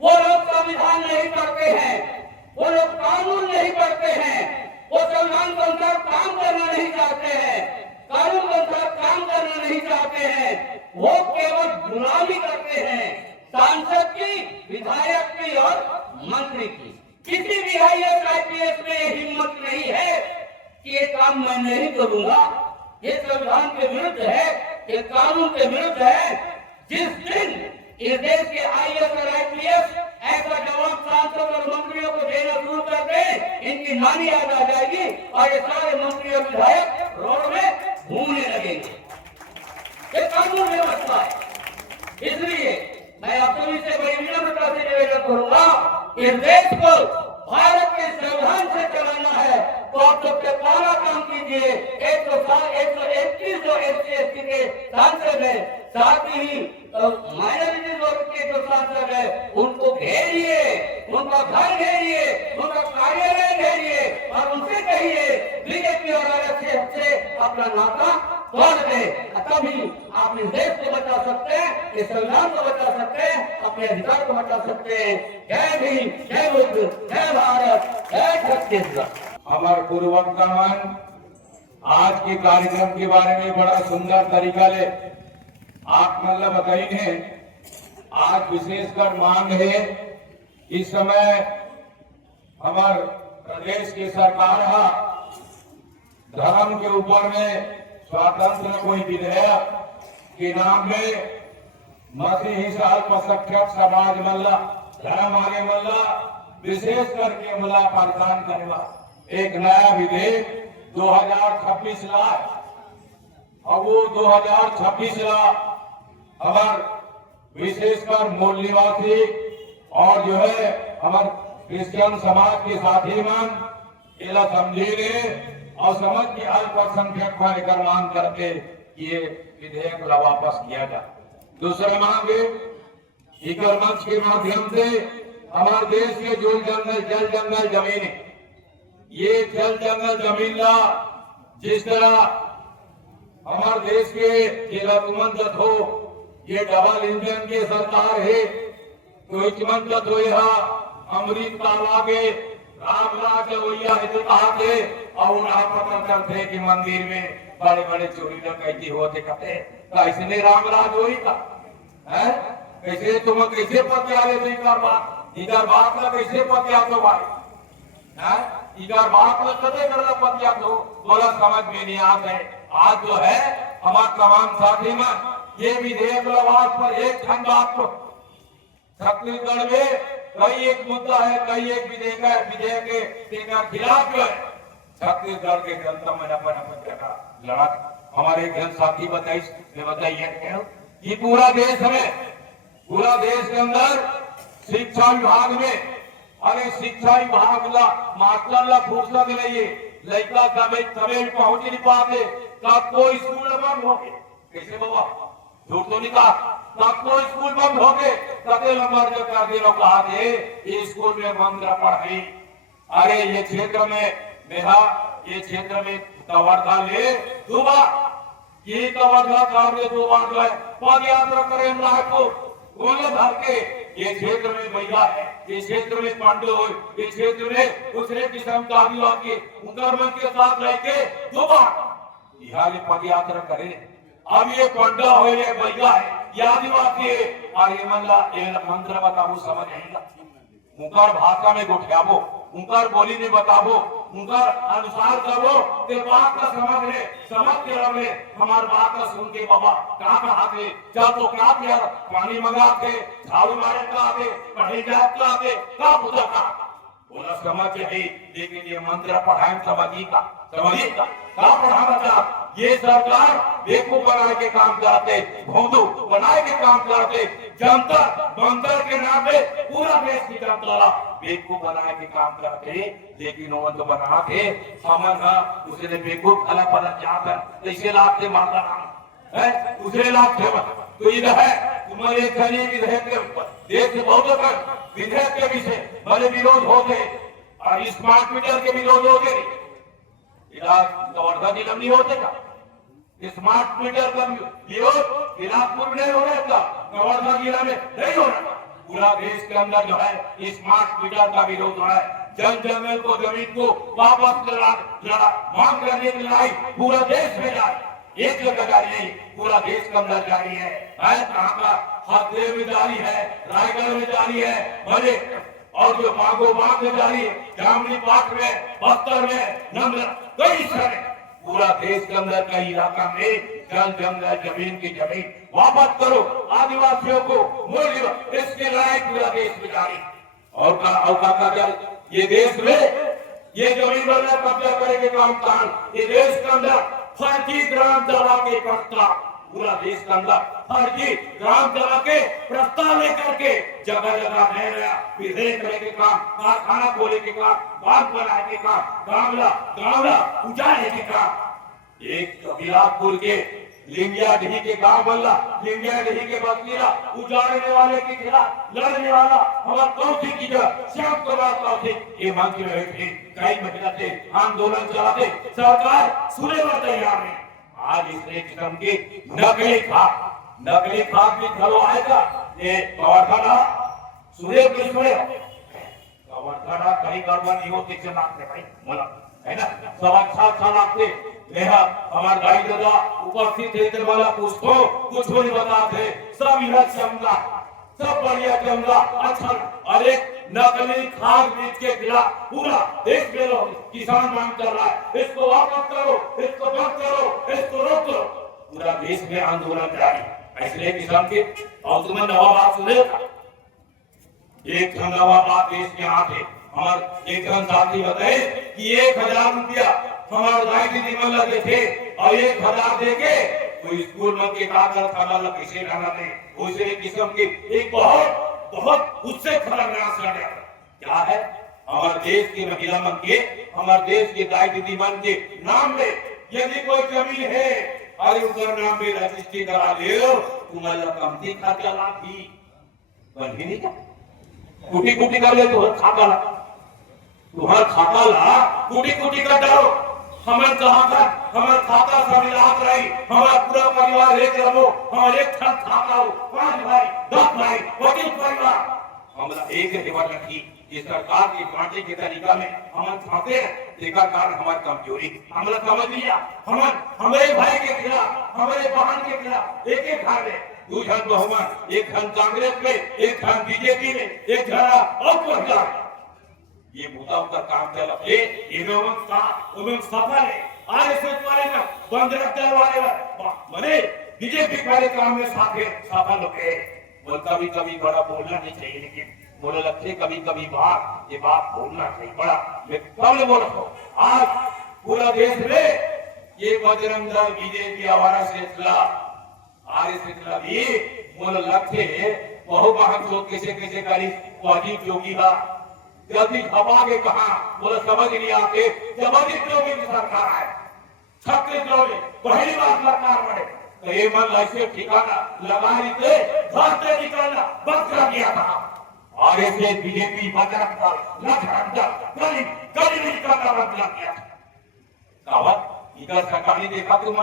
वो लोग संविधान नहीं पढ़ते हैं, वो लोग कानून नहीं पढ़ते हैं, वो संविधान के अनुसार काम करना नहीं चाहते हैं, कानून के अनुसार काम करना नहीं चाहते हैं, वो केवल गुलामी करते हैं सांसद की, विधायक की और मंत्री की। किसी भी IAS IPS में हिम्मत नहीं है कि ये काम मैं नहीं करूंगा, ये संविधान के विरुद्ध है, ये कानून के विरुद्ध है। जिस दिन इस देश के IAS और IPS ऐसा जवाब सांसद और मंत्रियों को देना शुरू कर दे, इनकी नानी याद आ जाएगी और ये सारे मंत्री और विधायक रोड में घूमने लगेंगे। ये कानून व्यवस्था है। इसलिए मैं आप सभी से बड़ी विनम्रता से निवेदन करूंगा, इस देश को भारत के संविधान से चलाना है तो आप सबसे पहला काम कीजिए, 131 जो SC ST के सांसद है, साथ ही माइनॉरिटी वर्ग के जो सांसद है, उनको घेरिए, उनका घर घेरिए, उनका कार्यालय घेरिए और उनसे कहिए बीजेपी और RSS से अपना नाता तोड़ दे। तभी आप इस देश को बचा सकते हैं, इस संविधान को बचा सकते हैं, अपने अधिकार को बचा सकते हैं। जय भीम, जय बुद्ध, जय भारत, जय छत्तीसगढ़। हमारे पूर्वकर्मन आज के कार्यक्रम के बारे में बड़ा सुंदर तरीका ले आप मतलब बताइए। आज विशेषकर मांग है, इस समय हमारे प्रदेश की सरकार धर्म के ऊपर में स्वतंत्र कोई विधेयक के नाम में मसीही अल्पसंख्यक समाज मल्ला धर्म आगे मल्ला विशेष करके मला परेशान करेगा एक नया विधेयक 2026 ला, और वो 2026 ला हमार विशेषकर मूल निवासी और जो है हमार क्रिश्चियन समाज के साथी मन इला समझे और समझ के अल्पसंख्यक कार्यक्रम मांग करके ये विधेयक ला वापस किया जाए। दूसरा मांग इकर मंच के माध्यम से हमारे देश के जो जल जंगल जमीन, ये जल जंगल जमीन ला जिस तरह हमारे देश के जिलामंजत हो, ये डबल इंजन की सरकार है, तो इचमंजत हो यहाँ अमृत तालाबे रामराज वैया कहा और पता चलते कि मंदिर में बड़े बड़े चोरी डकैती होते कहते कैसे रामराज वही का है, कैसे तुम कैसे पत्या ले इधर बात का कैसे पत्या तो भाई है, इधर बात का कदे कर पत्या तो बोला समझ में नहीं आता है। आज जो है हमारे तमाम साथी में ये विधेयक पर एक खंड बात को छत्तीसगढ़ में कई एक मुद्दा है, कई एक विधेयक है, विधेयक के खिलाफ जो है छत्तीसगढ़ के जनता में अपन जगह लड़ा। हमारे एक जन साथी बताइए कि पूरा देश के अंदर शिक्षा विभाग में, अरे शिक्षा विभाग ला मास्टर ला फुर्सत नहीं, लड़का कभी पहुंच नहीं पाते, कब कोई स्कूल बंद हो गए, कैसे बाबा झूठ तो नहीं कहा, कब कोई स्कूल बंद हो गए, कते नंबर जो कर दे लोग कहा थे ये स्कूल में बंद पढ़ाई। अरे ये क्षेत्र में मेरा ये क्षेत्र में कवर्धा ले दुबा ये कवर्धा काम ले दो बार जो है पद यात्रा करें को गोले भर के ये क्षेत्र में भैया है, ये क्षेत्र में पांडव हो, ये क्षेत्र में दूसरे किस्म का आदिवासी उनकर मन के साथ रह के दो बार यहाँ पद यात्रा करें। अब ये पांडव हो ये भैया है, ये आदिवासी है, और ये मंत्र बताबो समझ आएगा, उनकर भाषा में गोठियाबो, उनकर बोली में बताबो, उनकर अनुसार करो, ते बात का समझ के रहे हमार बात का सुन के बाबा कहाँ कहा थे जा तो क्या यार पानी मंगा थे, झाड़ू मारे का आते, पढ़े जात का आते, का बुझा का बोला समझ है, लेकिन ये मंत्र पढ़ाए समझी का पढ़ा बचा ये सरकार बेवकूफ बनाए के काम करते, भोंदू बनाए के काम करते, जनता बंदर के नाम पे पूरा देश की जनता बेवकूफ बनाए के काम करते, लेकिन वो तो बना के समझ उसने बेवकूफ खला पड़ा जाकर कैसे लाख से मारता नाम है, उसे लाख से तो इधर है तुम्हारे खनी विधेयक के ऊपर देश के बहुत विधेयक के विषय बड़े विरोध होते और स्मार्ट मीटर के विरोध होते, वर्धा जिला नहीं होते का स्मार्ट मीटर का विरोध बिलासपुर में हो रहा था, वर्धा जिला में नहीं हो रहा। पूरा देश के अंदर जो है स्मार्ट मीटर का विरोध हो रहा है। जन जंगल को जमीन को वापस लड़ा मांग करने की लड़ाई पूरा देश में जाए, एक जगह जारी नहीं पूरा देश के अंदर जारी है। कहाँ का हरदेव में जारी है, रायगढ़ में जारी है, बड़े और जो मांगो मांग में जारी है, जामनी पाठ में, बस्तर में, नंद कई सारे पूरा देश के अंदर कई इलाका में जल जंगल जमीन की जमीन वापस करो, आदिवासियों को मूल्य इसकी लड़ाई पूरा देश में जारी। और का ये देश में ये जमीन पर कब्जा करेंगे काम कान, ये देश के अंदर फर्जी ग्राम सभा के प्रस्ताव पूरा देश के अंदर फर्जी ग्राम सभा के प्रस्ताव लेकर के जगह जगह नया विधेयक लेके काम, कारखाना खोले के काम, बांध बनाने के काम, गावला उजाड़ने के काम। एक बिलासपुर के लिंगियाडीह के गांव बल्ला, लिंगियाडीह के बस्तीरा उजाड़ने वाले के खिलाफ लड़ने वाला हमारा कौथी की श्याम कुमार कौथी ये मंच में बैठे कई महीना से आंदोलन चलाते, सरकार सुने पर तैयार नहीं। आज इसने किस्म की नकली खाद भी घरों आएगा, ये कवर्धना सुने कवर्धना कहीं गड़बड़ नहीं होती नाकते भाई बोला है ना, सब अच्छा नाकते नेहा हमारे गाई दादा उपस्थित थे वाला पुष्पों कुछ नहीं बताते, सब यह चमका सब बढ़िया चमका अच्छा। अरे नकली खाद बीज के खिलाफ पूरा देश में किसान मांग कर रहा है, इसको वापस करो, इसको बंद करो, इसको रोक दो, पूरा देश में आंदोलन जारी। इसलिए किसान के और तुम्हें नवा बात सुने एक नवा बात देश के हाथ है। हमारे एक साथी बताए कि 1000 रुपया हमारे गाय दीदी मन लगे थे और 1000 देके कोई स्कूल में के कागज खाना लग किसे डाला नहीं, उसे किस्म की एक बहुत उससे खतरनाक लड़ाई क्या है। हमारे देश की महिला मन के हमारे देश के गाय दीदी मन के नाम में यदि कोई जमीन है और उनका नाम में रजिस्ट्री करा ले तुम्हारा कमती खर्चा लागी बनी नहीं क्या कुटी कुटी कर ले तो खाता ला तुम्हारा खाता ला कुटी कर डालो, हमें कहा था हमारा खाता सब मिलाप रही, हमारा पूरा परिवार एक रहो, हमारे एक खाता हो 5 भाई 10 भाई 25 परिवार हमारा एक हिम्मत रखी। ये सरकार की बांटे के तरीका में हम खाते हैं, देखा कारण हमारी कमजोरी हमने समझ लिया। हमारे भाई के खिलाफ हमारे बहन के खिलाफ एक घर में 2 जन बहुमत, एक जन कांग्रेस में, एक जन बीजेपी में, एक जन और ये मुद्दा का काम चला सफल है। आरएसएस वाले का बंद रखने वाले मने बीजेपी वाले काम में सफल हो गए। बोल कभी बड़ा बोलना नहीं चाहिए, लेकिन बोले लगते कभी बात ये बात बोलना चाहिए बड़ा कब बोलो। आज पूरा देश में ये बजरंग दल बीजेपी आवारा श्रृंखला आरएसएस भी बोले लगते बहु महंग लोग कैसे करी वाजी जोगी बा जल्दी खपा के कहा बोले समझ नहीं आते। जब योगी की सरकार आए 36 लोग पहली बार सरकार बने तो ये मन ऐसे ठिकाना लगा थे घर से निकलना बंद कर दिया था। और ऐसे बीजेपी बजरंग दल गली निकलना बंद कर दिया था। इधर सरकार ने देखा तुम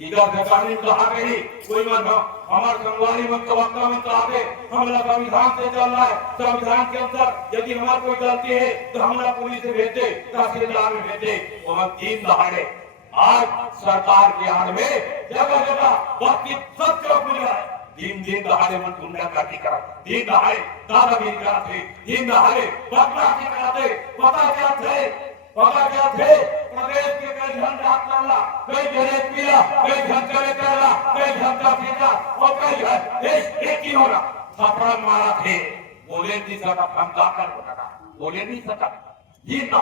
इधर सरकार ने कहा गई कोई मन हमारे संगवारी मन का वक्ता में कहा हमारा संविधान से चल रहा है, संविधान के अनुसार यदि हमारा कोई गलती है तो हमारा पुलिस से भेजे तहसीलदार में भेजे। वो हम 3 दहाड़े आज सरकार के आड़ में जगह वक्त सब चौक मिल रहा है। 3 दहाड़े मन गुंडा काटी करा, 3 दहाड़े दादागिरी कराते, 3 दहाड़े बदमाशी कराते। पता क्या थे प्रदेश के कई जन रात करला, कई जनेत पीला, कई जन चले करला, कई जन का पीला और कई जन एक ही होना थप्पड़ मारा थे। बोले नहीं सका, हम जाकर बोला बोले नहीं सका जीतना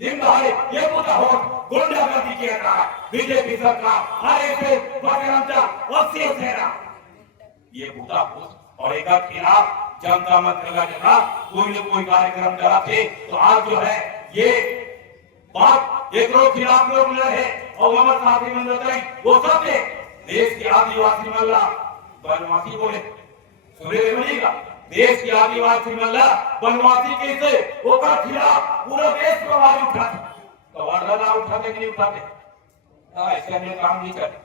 दिन दहाड़े ये मुद्दा हो गुंडागर्दी किया जा रहा है। बीजेपी सरकार आरएसएस बजरंग दल और शिवसेना ये मुद्दा और एक खिलाफ जनता मंत्री का जगह कोई न कोई कार्यक्रम चलाते तो आज जो है ये बात एक लोग खिलाफ लोग लड़े और हमारे साथी मंदिर बताई वो सब थे देश के आदिवासी मल्ला बनवासी बोले सुरेश बनेगा देश के आदिवासी मल्ला बनवासी कैसे होकर खिलाफ पूरा देश को आवाज उठाते तो वर्धना उठाते कि नहीं उठाते ऐसा में काम नहीं करे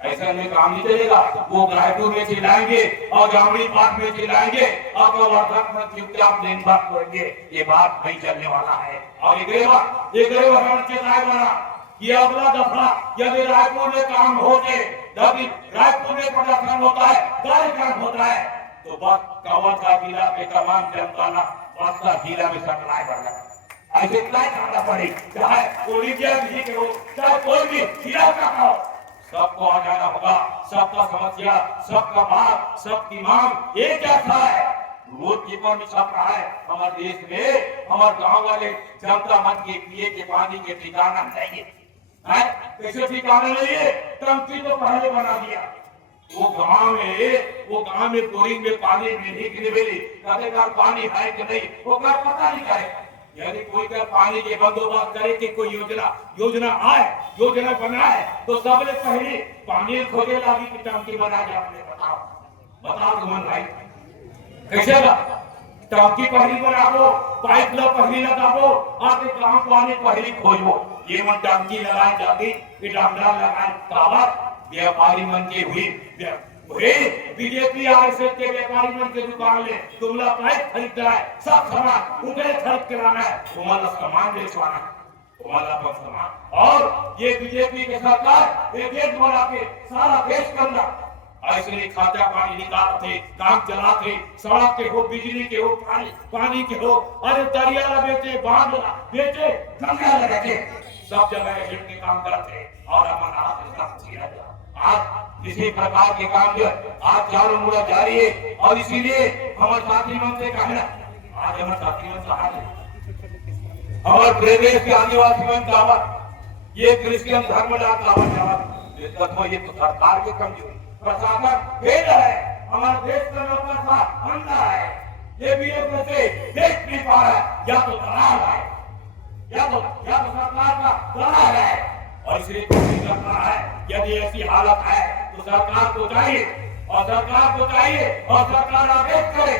ऐसा में काम नहीं चलेगा वो रायपुर में चिल्लाएंगे और जामनी पार्क में चिल्लाएंगे और प्रवर्धक में चुपचाप दिन बात करेंगे ये बात नहीं चलने वाला है और एक हम चेताए बना ये अगला दफा यदि रायपुर में काम होते यदि रायपुर में प्रदर्शन होता है कार्यक्रम होता है तो बस कवर्धा जिला के तमाम जनता ना बस्ता जिला में सप्लाई बढ़ जाए ऐसे सप्लाई करना पड़े चाहे ओलिविया भी हो चाहे कोई भी जिला का हो सबको आ जाना होगा सबका समस्या सबका बात सबकी मांग एक जैसा है रोड पेपर में छप रहा है हमारे देश में हमारे गांव वाले जनता मन के पिए के पानी के ठिकाना चाहिए कैसे ठिकाना नहीं है टंकी तो पहले बना दिया वो गांव में बोरिंग में पानी नहीं गिरे मिली कदेकार पानी है कि नहीं वो कर पता नहीं करे यदि कोई का पानी के बंदोबस्त करे कि कोई योजना आए योजना बनाए तो सबसे पहले पानी खोजे लागी की टंकी बना के आपने बताओ तुमन भाई कैसे टंकी पहली बनाबो पाइप ला पहली लगाबो आके गांव पानी पहली खोजबो ये मन टंकी लगाए जाती ये डामडा लगाए कावत व्यापारी मन के हुई बीजेपी आरएसएस के व्यापारी मन के दुकान ले तुमला पाइप खरीदना है सब सामान उन्हें खरीद के लाना है तुम्हारा सामान बेचवाना तुम्हारा पर सामान और ये बीजेपी के सरकार एक एक बना के सारा देश के अंदर ऐसे नहीं खाता पानी निकालते काम चलाते सड़क के हो बिजली के हो पानी के हो अरे दरिया बेचे बांध बेचे गंगा लगाते सब जगह हिट के काम करते और हमारा आज किसी प्रकार के काम जो आज चारों मुड़ा जारी है और इसीलिए हमारे साथी मन से कहना आज हमारे साथी मन से हमारे प्रदेश के आदिवासी मन दावत ये क्रिश्चियन धर्म दावत ये तो सरकार के कमजोरी प्रशासन फेल है हमारे देश का नौकरशाह अंधा है ये भी एक से देश नहीं पा रहा है या तो दलाल है या तो सरकार का दलाल है और इसलिए कोशिश कर रहा है यदि ऐसी हालत है तो सरकार को चाहिए और सरकार आदेश करे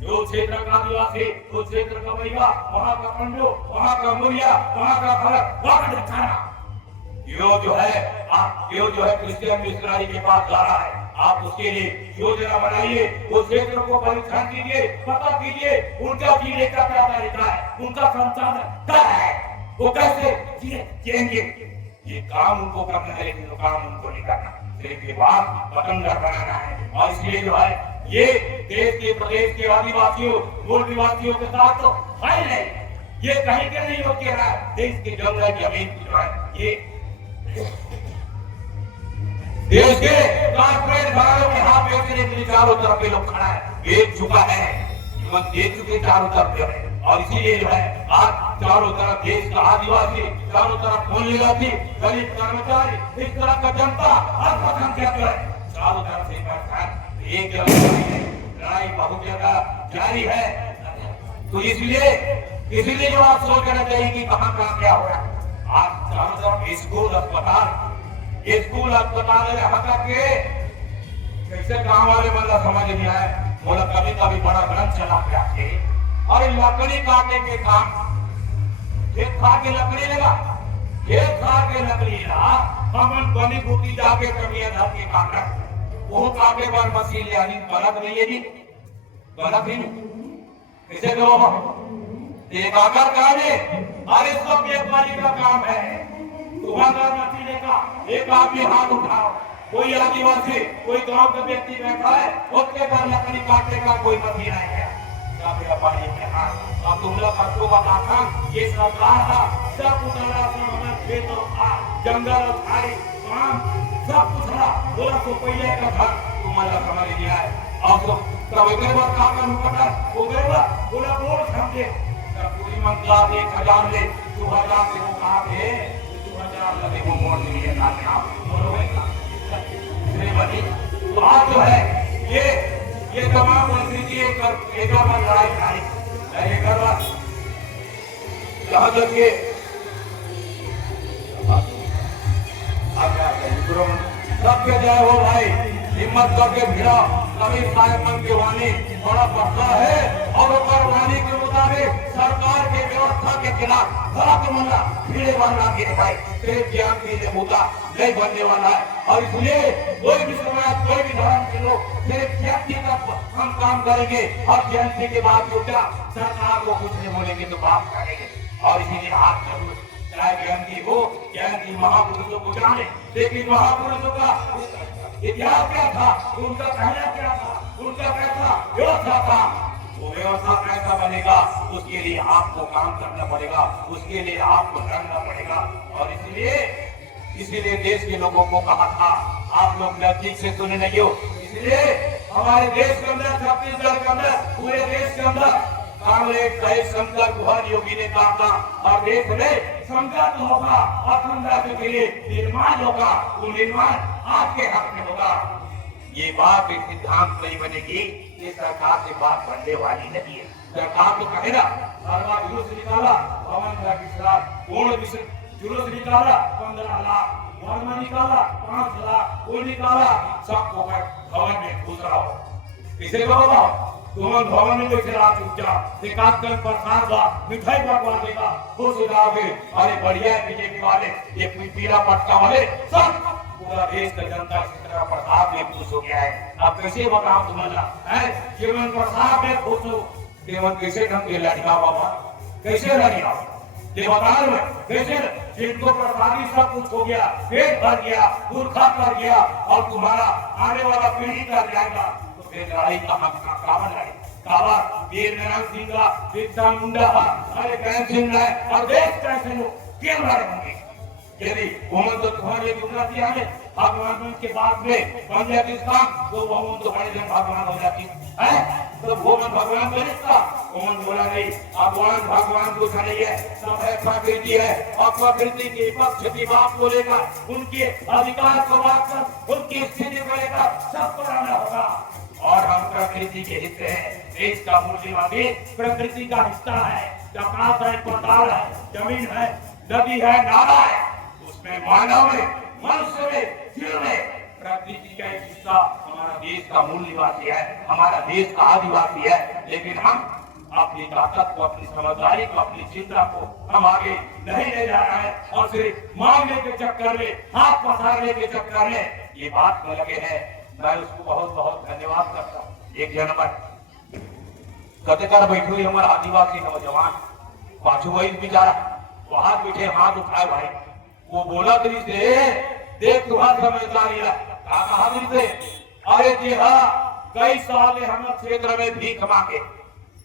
जो क्षेत्र का आदिवासी उस क्षेत्र का महिला वहाँ का पंडो वहाँ का मुरिया वहाँ का फर्क वहाँ दिखाना यो जो है क्रिश्चियन मिशनरी के पास जा रहा है आप उसके लिए योजना बनाइए उस क्षेत्र को परीक्षण कीजिए पता कीजिए उनका जीने का क्या तरीका है उनका संसाधन क्या है वो कैसे जिएंगे ये काम उनको करना है लेकिन काम उनको नहीं करना सिर्फ ये बात पतंगर बनाना है और इसलिए जो है ये देश के प्रदेश के आदिवासियों मूल निवासियों के साथ तो है नहीं ये कहीं के नहीं होके रहा देश के जंगल जमीन जो है ये देश के कॉर्पोरेट घरों के हाथ बेचने के लिए चारों तरफ के लोग खड़ा है बेच चुका है जीवन दे चुके चारों तरफ जो है और इसीलिए जो है आज चारों तरफ देश का आदिवासी चारों तरफ मूल निवासी गरीब कर्मचारी इस तरह का जनता अल्पसंख्यक जो है चारों तरफ से परेशान एक लड़ाई बहुत ज्यादा जारी है तो इसलिए जो आप सोचना चाहिए कि कहाँ क्या हो रहा है आज चारों तरफ स्कूल अस्पताल हटा के कैसे गांव वाले मतलब समझ नहीं आए बोला कभी बड़ा ग्रंथ चला के और लकड़ी काटने के काम खेत खा के लकड़ी लगा हमन बनी बूटी जाके कभी धर के काटा वो काटे पर मशीन यानी गलत नहीं है जी गलत ही कैसे करो एक आकर काटे अरे सब व्यापारी का काम है तुम्हारा मशीने का एक आदमी हाथ उठाओ कोई आदिवासी कोई गांव का व्यक्ति बैठा है उसके घर लकड़ी काटने का कोई मशीन नहीं है व्यापारी के हाथ अब तुम लोग आपको बताता ये सरकार था सब उतारा हमारे खेत और जंगल और खाड़ी काम सब कुछ रहा बोला तो पहले का था तुम्हारा समझ लिया है अब तो तब एक बार काम पता वो गए बोला बोल समझे पूरी मंगला 1000 ले 2000 से वो कहा थे 2000 लगे वो वोट लिए श्रीमती। तो आज जो है ये तमाम मंत्री जी एक बार लड़ाई लड़ाई यहाँ तक के सबके जय हो भाई, हिम्मत करके भिड़ा कभी साहेब मन की वाणी बड़ा पड़ता है और ऊपर वाणी के मुताबिक सरकार की व्यवस्था के खिलाफ खड़ा करना भिड़े बनना के भाई सिर्फ ज्ञान की मुद्दा नहीं बनने वाला है। और इसलिए कोई भी समाज कोई भी धर्म के लोग सिर्फ जयंती तक हम काम करेंगे और जयंती के बाद उल्टा सरकार को कुछ नहीं बोलेंगे तो बात करेंगे। और इसीलिए आप जरूर चाहे जयंती हो, जयंती महापुरुषों को जाने, लेकिन महापुरुषों का इतिहास क्या था, उनका पहला क्या था, उनका कैसा व्यवस्था था, वो व्यवस्था कैसा बनेगा उसके लिए आपको काम करना पड़ेगा, उसके लिए आपको लड़ना पड़ेगा। और इसीलिए देश के लोगों को कहा था, आप लोग नजदीक से सुने नहीं हो, इसलिए हमारे देश के अंदर, छत्तीसगढ़ के अंदर, पूरे देश के अंदर कांग्रेस कई संकल्प हर योगी ने कहा था और देश में संकल्प होगा और संकल्प के लिए निर्माण होगा, वो निर्माण आपके हक में होगा। ये बात एक सिद्धांत नहीं बनेगी, ये सरकार से बात बनने वाली नहीं है। सरकार तो कहेगा सरकार जुलूस निकाला 52 लाख की शराब, पूर्ण जुलूस निकाला 15 लाख, वर्मा निकाला 5 लाख, वो निकाला सबको भवन में घुस रहा हो। इसे बोलो तुम भवन में कोई रात उठ जा, एकाध कल प्रसाद बा, मिठाई पकवा देगा, खुश हो जाओगे। अरे बढ़िया है बीजेपी वाले, ये पीला पटका वाले सब पूरा देश का जनता की तरह प्रसाद में खुश हो गया है। अब कैसे बताओ तुम्हारा है जीवन प्रसाद में खुश हो, जीवन कैसे ढंग के लड़का बाबा कैसे लड़ेगा ये बता रहे कैसे, जिनको प्रसादी सब कुछ हो गया, पेट भर गया, मूर्खा कर गया और तुम्हारा आने वाला पीढ़ी कर जाएगा, लड़ाई का हक का कावन है। कावा वीर नारायण सिंह का बिरसा मुंडा अरे कैन सिंह है और देश कैसे लोग क्यों लड़ होंगे यदि वोमन तो तुम्हारे गुजराती आगे भगवान के बाद में बन जाती काम तो वोमन तो बड़े जन भगवान हो जाती है। तो वोमन भगवान बने का वोमन बोला नहीं, भगवान को नहीं है, सब है प्रकृति है और प्रकृति के पक्ष की बात को लेकर उनके अधिकार को बात कर उनकी स्थिति को लेकर सबको रहना होगा। और हम प्रकृति के हिस्से हैं, देश का मूल्यवादी प्रकृति का हिस्सा है, आकाश है, पताल है, जमीन है, नदी है, नाला है, उसमें मानव में, मनुष्य में, जीव में प्रकृति का एक हिस्सा हमारा देश का मूल निवासी है, हमारा देश का आदिवासी है। लेकिन हम अपनी ताकत को, अपनी समझदारी को, अपनी चिंता को हम आगे नहीं ले जा रहे हैं और सिर्फ मांगने के चक्कर में, हाथ पसारने के चक्कर में ये बात में लगे हैं। मैं उसको बहुत बहुत धन्यवाद करता हूँ। एक जनवर कतकार बैठे हुए हमारे आदिवासी नौजवान पाछू वही बेचारा वहां बैठे हाथ उठाए भाई, वो बोला तेरी से देख तुम्हारा समझदारी है कहा से, अरे जी हाँ कई साल हमारे क्षेत्र में भीख मांगे,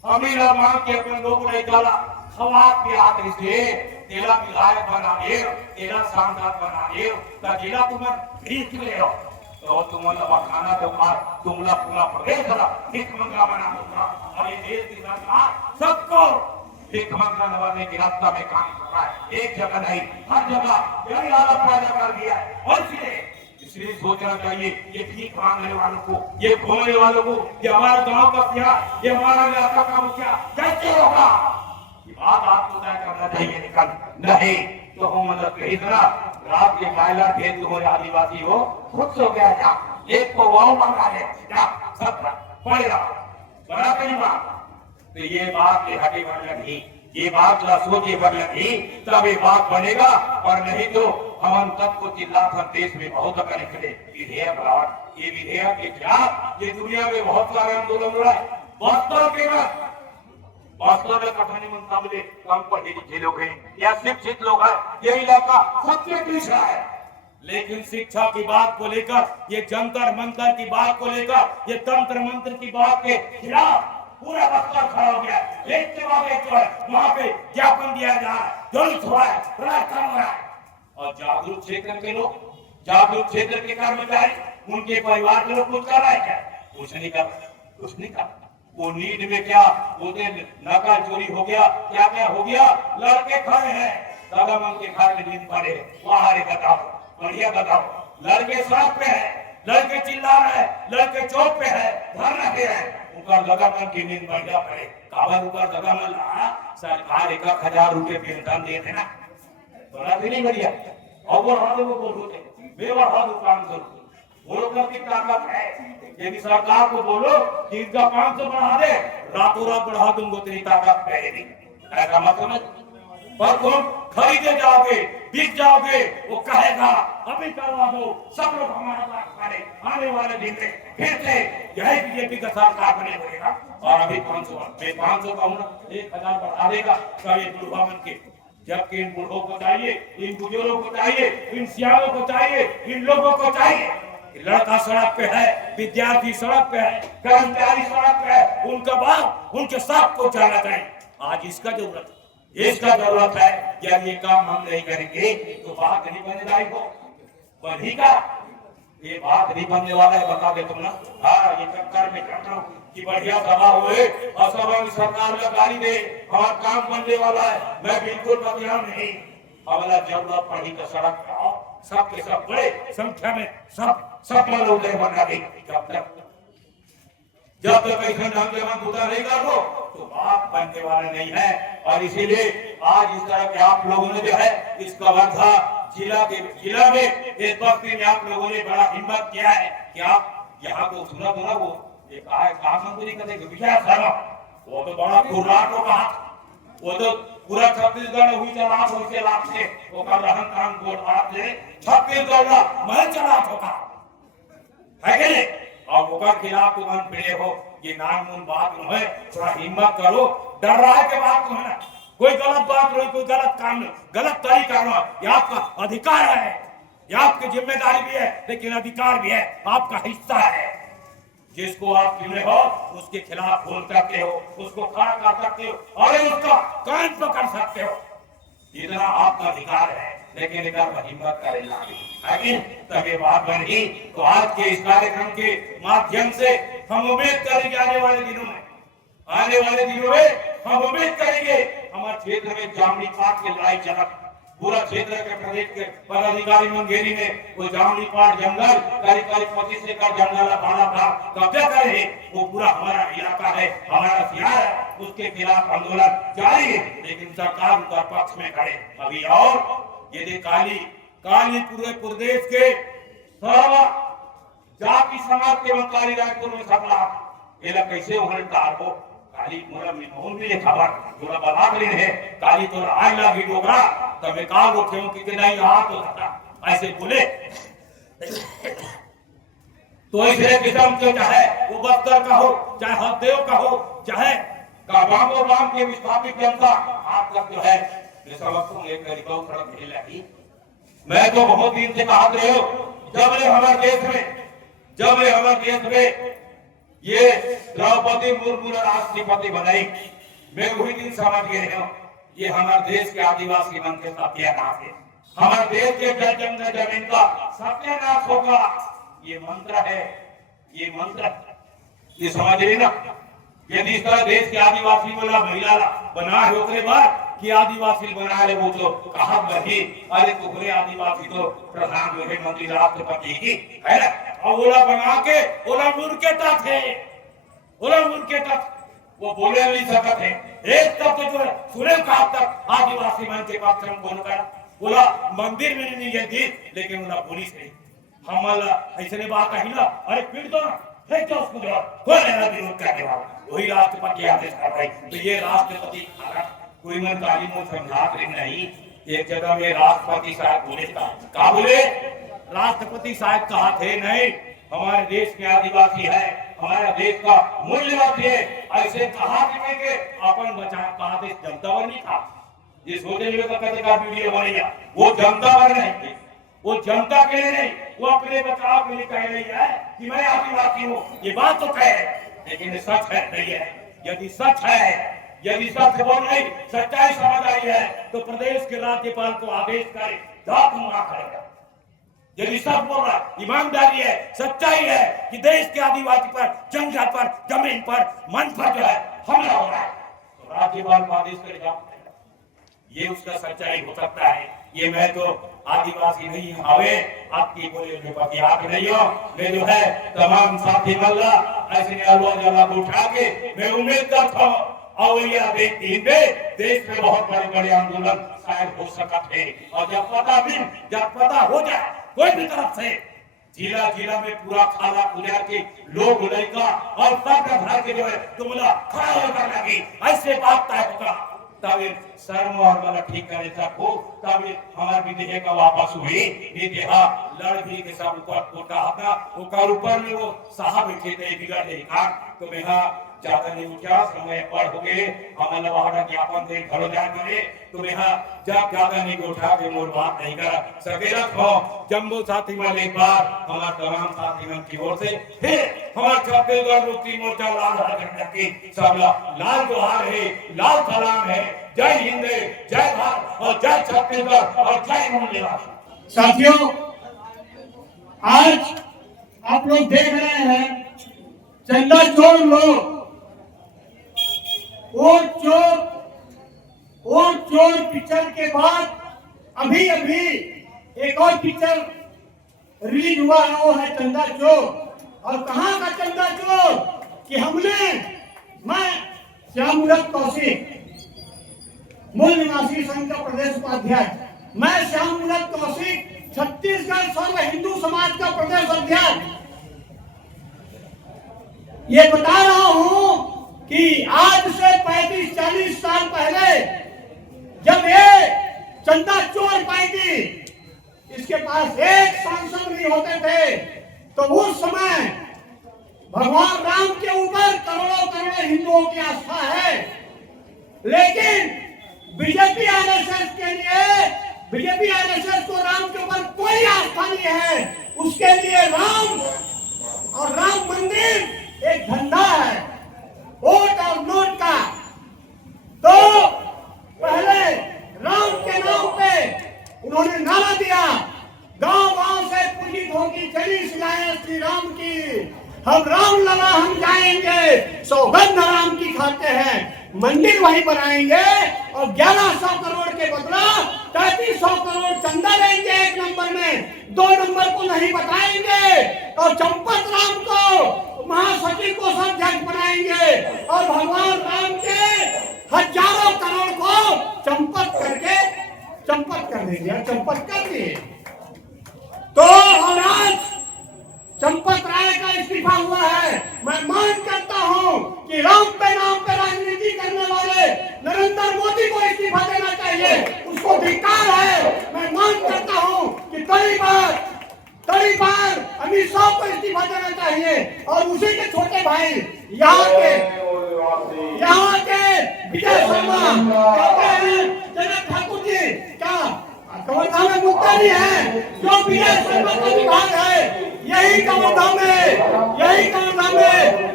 हमी ना मांग के अपने लोग नहीं डाला, खवात के हाथ से तेरा विधायक बना दे, तेरा सांसद बना दे, जिला तुम्हें भीख ले हो तो तुम्हारा खाना दूंगा, तुमला पूरा प्रदेश भीख मंगा बना दूंगा। और ये देश की सरकार सबको भीख मंगा नवाने के रास्ता में काम कर रहा है, एक जगह नहीं हर जगह यही हालत पैदा कर दिया है। और इसलिए सोचना चाहिए ये भीख मांगने वालों को, ये घूमने वालों को, ये हमारे गांव का क्या, ये हमारा इलाका का मुखिया कैसे होगा, ये बात आपको तय करना चाहिए। निकल नहीं तो हम मतलब कही तरह रात के मायला भेज तुम्हारे आदिवासी हो खुद सो गया जा, एक को वाव मंगा ले सब पड़ेगा बड़ा कहीं बात। तो ये बात हटे बन लगी, ये बात सोचे बन लगी तब ये बात बनेगा, और नहीं तो हम तक को चिल्ला कर देश में बहुत अगर निकले विधेयक लौट, ये विधेयक के खिलाफ ये दुनिया में बहुत सारे आंदोलन हो रहा है। वास्तव में कथनी मुकाबले कम पढ़े लिखे लोग हैं या शिक्षित लोग हैं, ये इलाका सबसे पिछड़ा है, लेकिन शिक्षा की बात को लेकर, ये जंतर मंतर की बात को लेकर, ये तंत्र मंत्र की बात के खिलाफ पूरा बस्तर खड़ा हो गया। एक के बाद एक वहाँ पे ज्ञापन दिया जा रहा है, जुलूस हो रहा है, प्रदर्शन हो रहा है। और जागरूक क्षेत्र के लोग, जागरूक क्षेत्र के कर्मचारी, उनके परिवार के लोग कुछ कर रहे हैं क्या? कुछ नहीं कर, कुछ नहीं कर। वो नींद में क्या बोलते नकल चोरी हो गया, क्या क्या हो गया, लड़के खड़े हैं दादा मन के घर में नींद पड़े, वहां बताओ बढ़िया बताओ, लड़के सड़क पे है, लड़के चिल्ला रहे हैं, लड़के चौक पे है, धरना दे रहे हैं, ऊपर दादा मन की नींद बढ़िया पड़े, काबर ऊपर दादा मन सरकार 1,000 रुपये पेंशन देते ना, बड़ा भी नहीं बढ़िया, और वो हाथ वो बोलते मेरा हाथ काम करो, वो लोग की ताकत है, यदि सरकार को बोलो कि इनका 500 बढ़ा दे, रातों रात बढ़ा दूंगा, तेरी ताकत है नहीं, ऐसा मत समझ। पर तुम खरीदे जाओगे, बिक जाओगे, वो कहेगा अभी करवा दो, सब लोग हमारा बात करे, आने वाले दिन में फिर से यही बीजेपी का सरकार बने बनेगा, और अभी 500 का 1,000 बढ़ा देगा, सब ये बुढ़वा मन के, जबकि इन बूढ़ों को चाहिए, इन बुजुर्गों को चाहिए, इन सियालों को चाहिए, इन लोगों को चाहिए, लड़का सड़क पे है, विद्यार्थी सड़क पे है, कर्मचारी सड़क पे है, उनका बाप उनके साथ को जाना चाहिए। आज इसका जरूरत है, इसका जरूरत है, यदि ये काम हम नहीं करेंगे तो बात नहीं बनने लायक हो, बढ़ेगा ये बात नहीं बनने वाला है, बता दे तुम ना। हाँ, ये चक्कर में करता हूँ कि बढ़िया सभा हुए और सभा में सरकार में गाली दे, हमारा काम बनने वाला है, मैं बिल्कुल बदलाव नहीं, हमारा जरूरत पड़ी तो सड़क पे आओ, सबके सब बड़े संख्या में सब लोग बना दे, जब तक ऐसा ढंग से पूरा नहीं कर लो तो बात बनने वाला नहीं है। और इसीलिए आज इस तरह के आप लोगों ने जो है इस कवर्धा जिला में इस वक्त में आप लोगों ने बड़ा हिम्मत किया है कि आप यहाँ को सुना तो ना, वो एक मंत्री कहते विजय शर्मा, वो तो बड़ा कुर्राट होगा, वो तो पूरा छत्तीसगढ़ हुई चला से लाभ से वो का रहन काम गोट से छत्तीसगढ़ महल चला होगा है कि नहीं, और वो खिलाफ तुम प्रिय हो, ये नामून बात न है, थोड़ा हिम्मत करो, डर रहा है के बात न है, कोई गलत बात नहीं, कोई गलत काम नहीं, गलत तरीका करना ये आपका अधिकार है, ये आपकी जिम्मेदारी भी है, लेकिन अधिकार भी है, आपका हिस्सा है, जिसको आप चुने हो उसके खिलाफ बोल सकते हो, उसको खड़ा कर सकते हो और उसका कान पकड़ सकते हो, इतना आपका अधिकार है, लेकिन इधर हिम्मत करेगा लेकिन तभी बात बनी। तो आज के इस कार्यक्रम के माध्यम से हम उम्मीद करेंगे आने वाले दिनों में हम उम्मीद करेंगे हमारे क्षेत्र में जामनी पाट की लड़ाई चला, पूरा क्षेत्र के प्रदेश के पदाधिकारी मंगेरी में वो जामनी पाट जंगल करीब 25 एकड़ जंगल कब्जा करे, वो पूरा हमारा इलाका है, हमारा शहर है, उसके खिलाफ आंदोलन जारी है, लेकिन सरकार उनका पक्ष में खड़े। अभी और ये काली पूरे प्रदेश के सर्व जाति समाज के काली रायपुर में सपना ये कैसे उन्हें हो काली मोरा में भी खबर थोड़ा बता रही है, काली तो आग लगी डोगरा तब कहा वो क्यों कि नहीं रहा तो था ऐसे बोले तो ऐसे किस्म के चाहे वो बस्तर का हो, चाहे हरदेव का हो, चाहे बाम के विस्थापित जनता आप तक जो है सड़क मिल लगी। मैं तो बहुत दिन से कहा रहे हो जब हमारे देश में ये द्रौपदी मुर्मू राष्ट्रपति बनाई, मैं वही दिन समझ गए हूँ ये हमारे देश के आदिवासी मन के सत्यानाश है, हमारे देश के जल जंगल जमीन का सत्यानाश होगा, ये मंत्र है, ये मंत्र ये समझ रही ना। यदि इस तरह देश के आदिवासी वाला महिला बना है उसके बाद कि आदिवासी बना ले वो तो कहा बही, अरे तो पूरे आदिवासी तो प्रधानमंत्री राष्ट्रपति की है ना, और ओला बना के ओला मुर्केटा थे, वो बोले नहीं सकते है, एक तक तो जो है सुने कहा तक आदिवासी मन के पक्ष में बोल कर बोला मंदिर में नहीं गई थी, लेकिन उन्हें पुलिस ने हम ऐसे बात कही ना, अरे पीट दो ना, फेंक दो उसको, कोई लेना विरोध करने वाला वही राष्ट्रपति आदेश कर रहे। तो ये राष्ट्रपति कोई मन काली मुंह समझा नहीं, एक जगह में राष्ट्रपति साहब बोले कहा बोले राष्ट्रपति साहब कहा थे नहीं हमारे देश में आदिवासी है, हमारा देश का मूल्यवान है, ऐसे कहा कि अपन बचा कहा देश जनता वर नहीं था, ये सोचे हुए का वीडियो बनेगा, वो जनता वर नहीं थी, वो जनता के लिए नहीं, वो अपने बचाव के लिए कह रही है कि मैं आदिवासी हूँ, ये बात तो कह रहे, लेकिन सच है नहीं है। यदि सच बोल नहीं सच्चाई समझ आई है तो प्रदेश के राज्यपाल को आदेश करे, जात मुआ करेगा, ये रिसर्च बोल रहा है, ईमानदारी है, सच्चाई है कि देश के आदिवासी पर, जंगल पर, जमीन पर, मन पर जो है हमला हो रहा है, तो राज्यपाल को आदेश करे जाओ। ये उसका सच्चाई हो सकता है। ये मैं तो आदिवासी नहीं हवे आपकी बोले विपत्ति आप नहीं हो, मैं जो है तमाम साथी मल्ला ऐसे अलवा जला को उठा के मैं उम्मीद करता हूँ अवैया देखती देश में बहुत बड़े बड़े आंदोलन शायद हो सकते थे। और जब पता हो जाए कोई भी तरफ से जिला जिला में पूरा खाला उजाड़ के लोग लड़का और सब भर के जो है तुमला खड़ा होकर लगी ऐसे बात तय होगा तब शर्म और वाला ठीक करे सको तब हमारे विधेयक का वापस हुई नहीं देहा लड़ भी के सब ऊपर था ऊपर ऊपर में वो साहब बैठे बिगड़ गए तो मैं ज्यादा नहीं उठा समय पर हो गए हमारा वादा ज्ञापन दे घरों जा करे तो मैं जब ज्यादा नहीं उठा के मोर बात नहीं कर सकेला हो जम्मू साथी वाले एक बार हमारे तमाम साथी की ओर से फिर हमारे छत्तीसगढ़ मुक्ति मोर्चा लाल की सब लाल जोहार है, लाल सलाम है। जय हिंद, जय भारत और जय छत्तीसगढ़ और जय मूल्यवासी। साथियों, आज आप लोग देख रहे हैं चंदा चोर लोग और चोर पिक्चर के बाद अभी एक और पिक्चर रिलीज हुआ है, वो है चंदा चोर। और कहां का चंदा चोर कि मैं श्यामूरत कौशिक, मूल निवासी संघ का प्रदेश उपाध्यक्ष, मैं श्यामूरत कौशिक छत्तीसगढ़ सर्व हिंदू समाज का प्रदेश अध्यक्ष ये बता रहा हूं कि आज से 35-40 साल पहले जब ये चंदा चोर पाएगी इसके पास एक सांसद नहीं होते थे तो उस समय भगवान राम के ऊपर करोड़ों करोड़ों हिंदुओं की आस्था है, लेकिन बीजेपी आरएसएस को राम के ऊपर कोई आस्था नहीं है। उसके लिए राम और राम मंदिर एक धंधा है, वोट और नोट का। तो पहले राम के नाम पे उन्होंने नारा दिया, गांव-गांव से पूजित होगी चली सिलाए श्री राम की, हम राम लगा हम जाएंगे, सौगंध राम की खाते हैं, मंदिर वहीं बनाएंगे और 1100 करोड़ के बदला 3300 करोड़ चंदा लेंगे एक नंबर में, 2 नंबर को नहीं बताएंगे और चंपत राम को महासचिव को सब जज बनाएंगे और भगवान राम के हजारों करोड़ को चंपत कर देंगे, चंपत कर दिए। तो और आज चंपत राय का इस्तीफा हुआ है। मैं मांग करता हूं कि राम पे नाम पे राजनीति करने वाले नरेंद्र मोदी को इस्तीफा देना चाहिए, उसको धिक्कार है। मैं मांग करता हूं कि कई बार अमित शाह को इस्तीफा देना चाहिए और उसी के छोटे भाई यहाँ के विजय शर्मा कहते हैं जनक ठाकुर जी क्या कवर्धा में मुद्दा नहीं है, जो विजय शर्मा का विभाग है यही कवर्धा में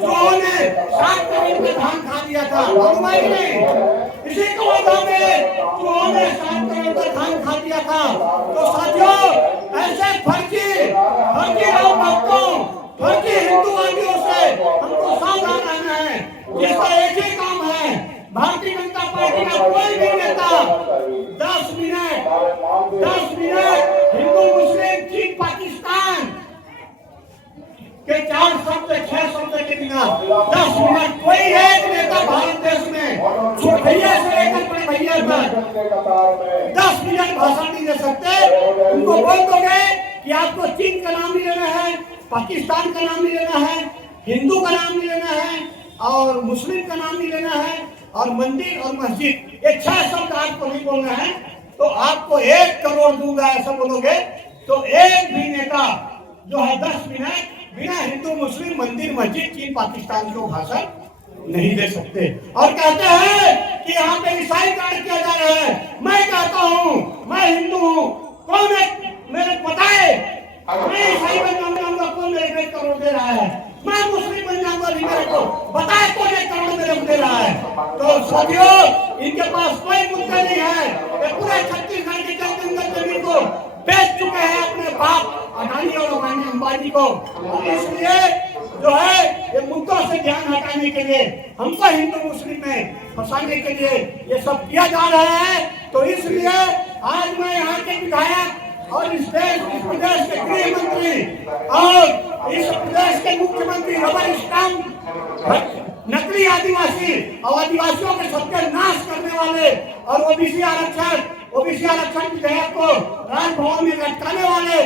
जो ने 7 करोड़ का धान खा लिया था, इसी कवर्धा में जो ने 7 करोड़ का धान खा लिया था। तो साथियों, ऐसे फर्जी राम भक्तों, फर्जी हिंदूवादियों से हमको सावधान रहना है। जिसका एक ही काम है, भारतीय जनता पार्टी का कोई भी नेता 10 मिनट हिंदू मुस्लिम चीन पाकिस्तान के 4 शब्द 6 शब्द के बिना 10 मिनट कोई एक नेता भारत देश में छोटे भैया से लेकर बड़े भैया तक 10 मिनट भाषण नहीं दे सकते। उनको बोल दोगे कि आपको चीन का नाम नहीं लेना है, पाकिस्तान का नाम नहीं लेना है, हिंदू का नाम नहीं लेना है और मुस्लिम का नाम नहीं लेना है और मंदिर और मस्जिद, ये 6 शब्द आपको नहीं बोलना है तो आपको 1 करोड़ दूंगा ऐसा बोलोगे तो एक भी नेता जो है 10 मिनट बिना हिंदू मुस्लिम मंदिर मस्जिद चीन पाकिस्तान को भाषण नहीं दे सकते। और कहते हैं कि यहाँ पे ईसाई कांड किया जा रहा है। मैं कहता हूँ मैं हिंदू हूँ, कौन है मेरे बताए, मैं ईसाई बन जाऊंगा कौन मेरे 1 करोड़ दे रहा है, मैं मुस्लिम बन जाऊंगा मेरे को बताए कौन 1 करोड़ मेरे को दे रहा है। तो साथियों, इनके पास कोई मुद्दा नहीं है, पूरे छत्तीसगढ़ की जंगल जमीन को बेच चुके हैं अपने बाप अडानी और अंबानी को। इसलिए जो है ये मुद्दों से ध्यान हटाने के लिए, हमको हिंदू मुस्लिम में फंसाने के लिए ये सब किया जा रहा है। तो इसलिए आज मैं यहाँ के विधायक और इस प्रदेश के गृह मंत्री और इस प्रदेश के मुख्यमंत्री रबर स्टाम्प नकली आदिवासी और आदिवासियों के सबके नाश करने वाले और ओबीसी आरक्षण विधेयक को राजभवन में लटकाने वाले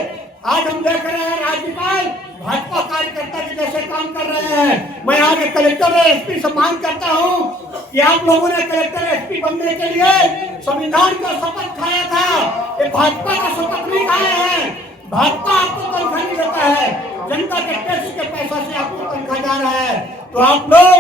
आज हम देख रहे हैं राज्यपाल भाजपा कार्यकर्ता के जैसे काम कर रहे हैं। मैं यहाँ के कलेक्टर और एसपी से मांग करता हूँ कि आप लोगों ने कलेक्टर एसपी बनने के लिए संविधान का शपथ खाया था, ये भाजपा का शपथ नहीं खाए हैं। भाजपा आपको तनख्वाह नहीं देता है, जनता के टैक्स के पैसा से आपको तनख्वाह जा रहा है। तो आप लोग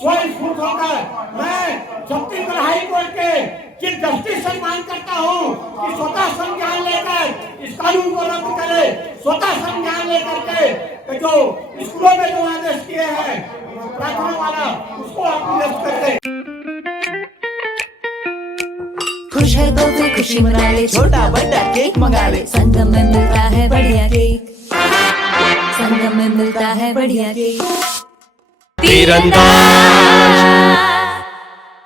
स्वयं स्फूर्त होकर मैं छत्तीसगढ़ हाई कोर्ट के चीफ जस्टिस से मांग करता हूँ कि स्वतः संज्ञान लेकर इस कानून को रद्द करे, स्वतः संज्ञान लेकर के जो स्कूलों में जो आदेश किए हैं प्रार्थना वाला उसको आप निरस्त कर दे। खुश है तो फिर खुशी मना ले, छोटा बड़ा केक मंगा ले, संगम में मिलता है बढ़िया केक, संगम में मिलता है बढ़िया केक। तीरंदाज।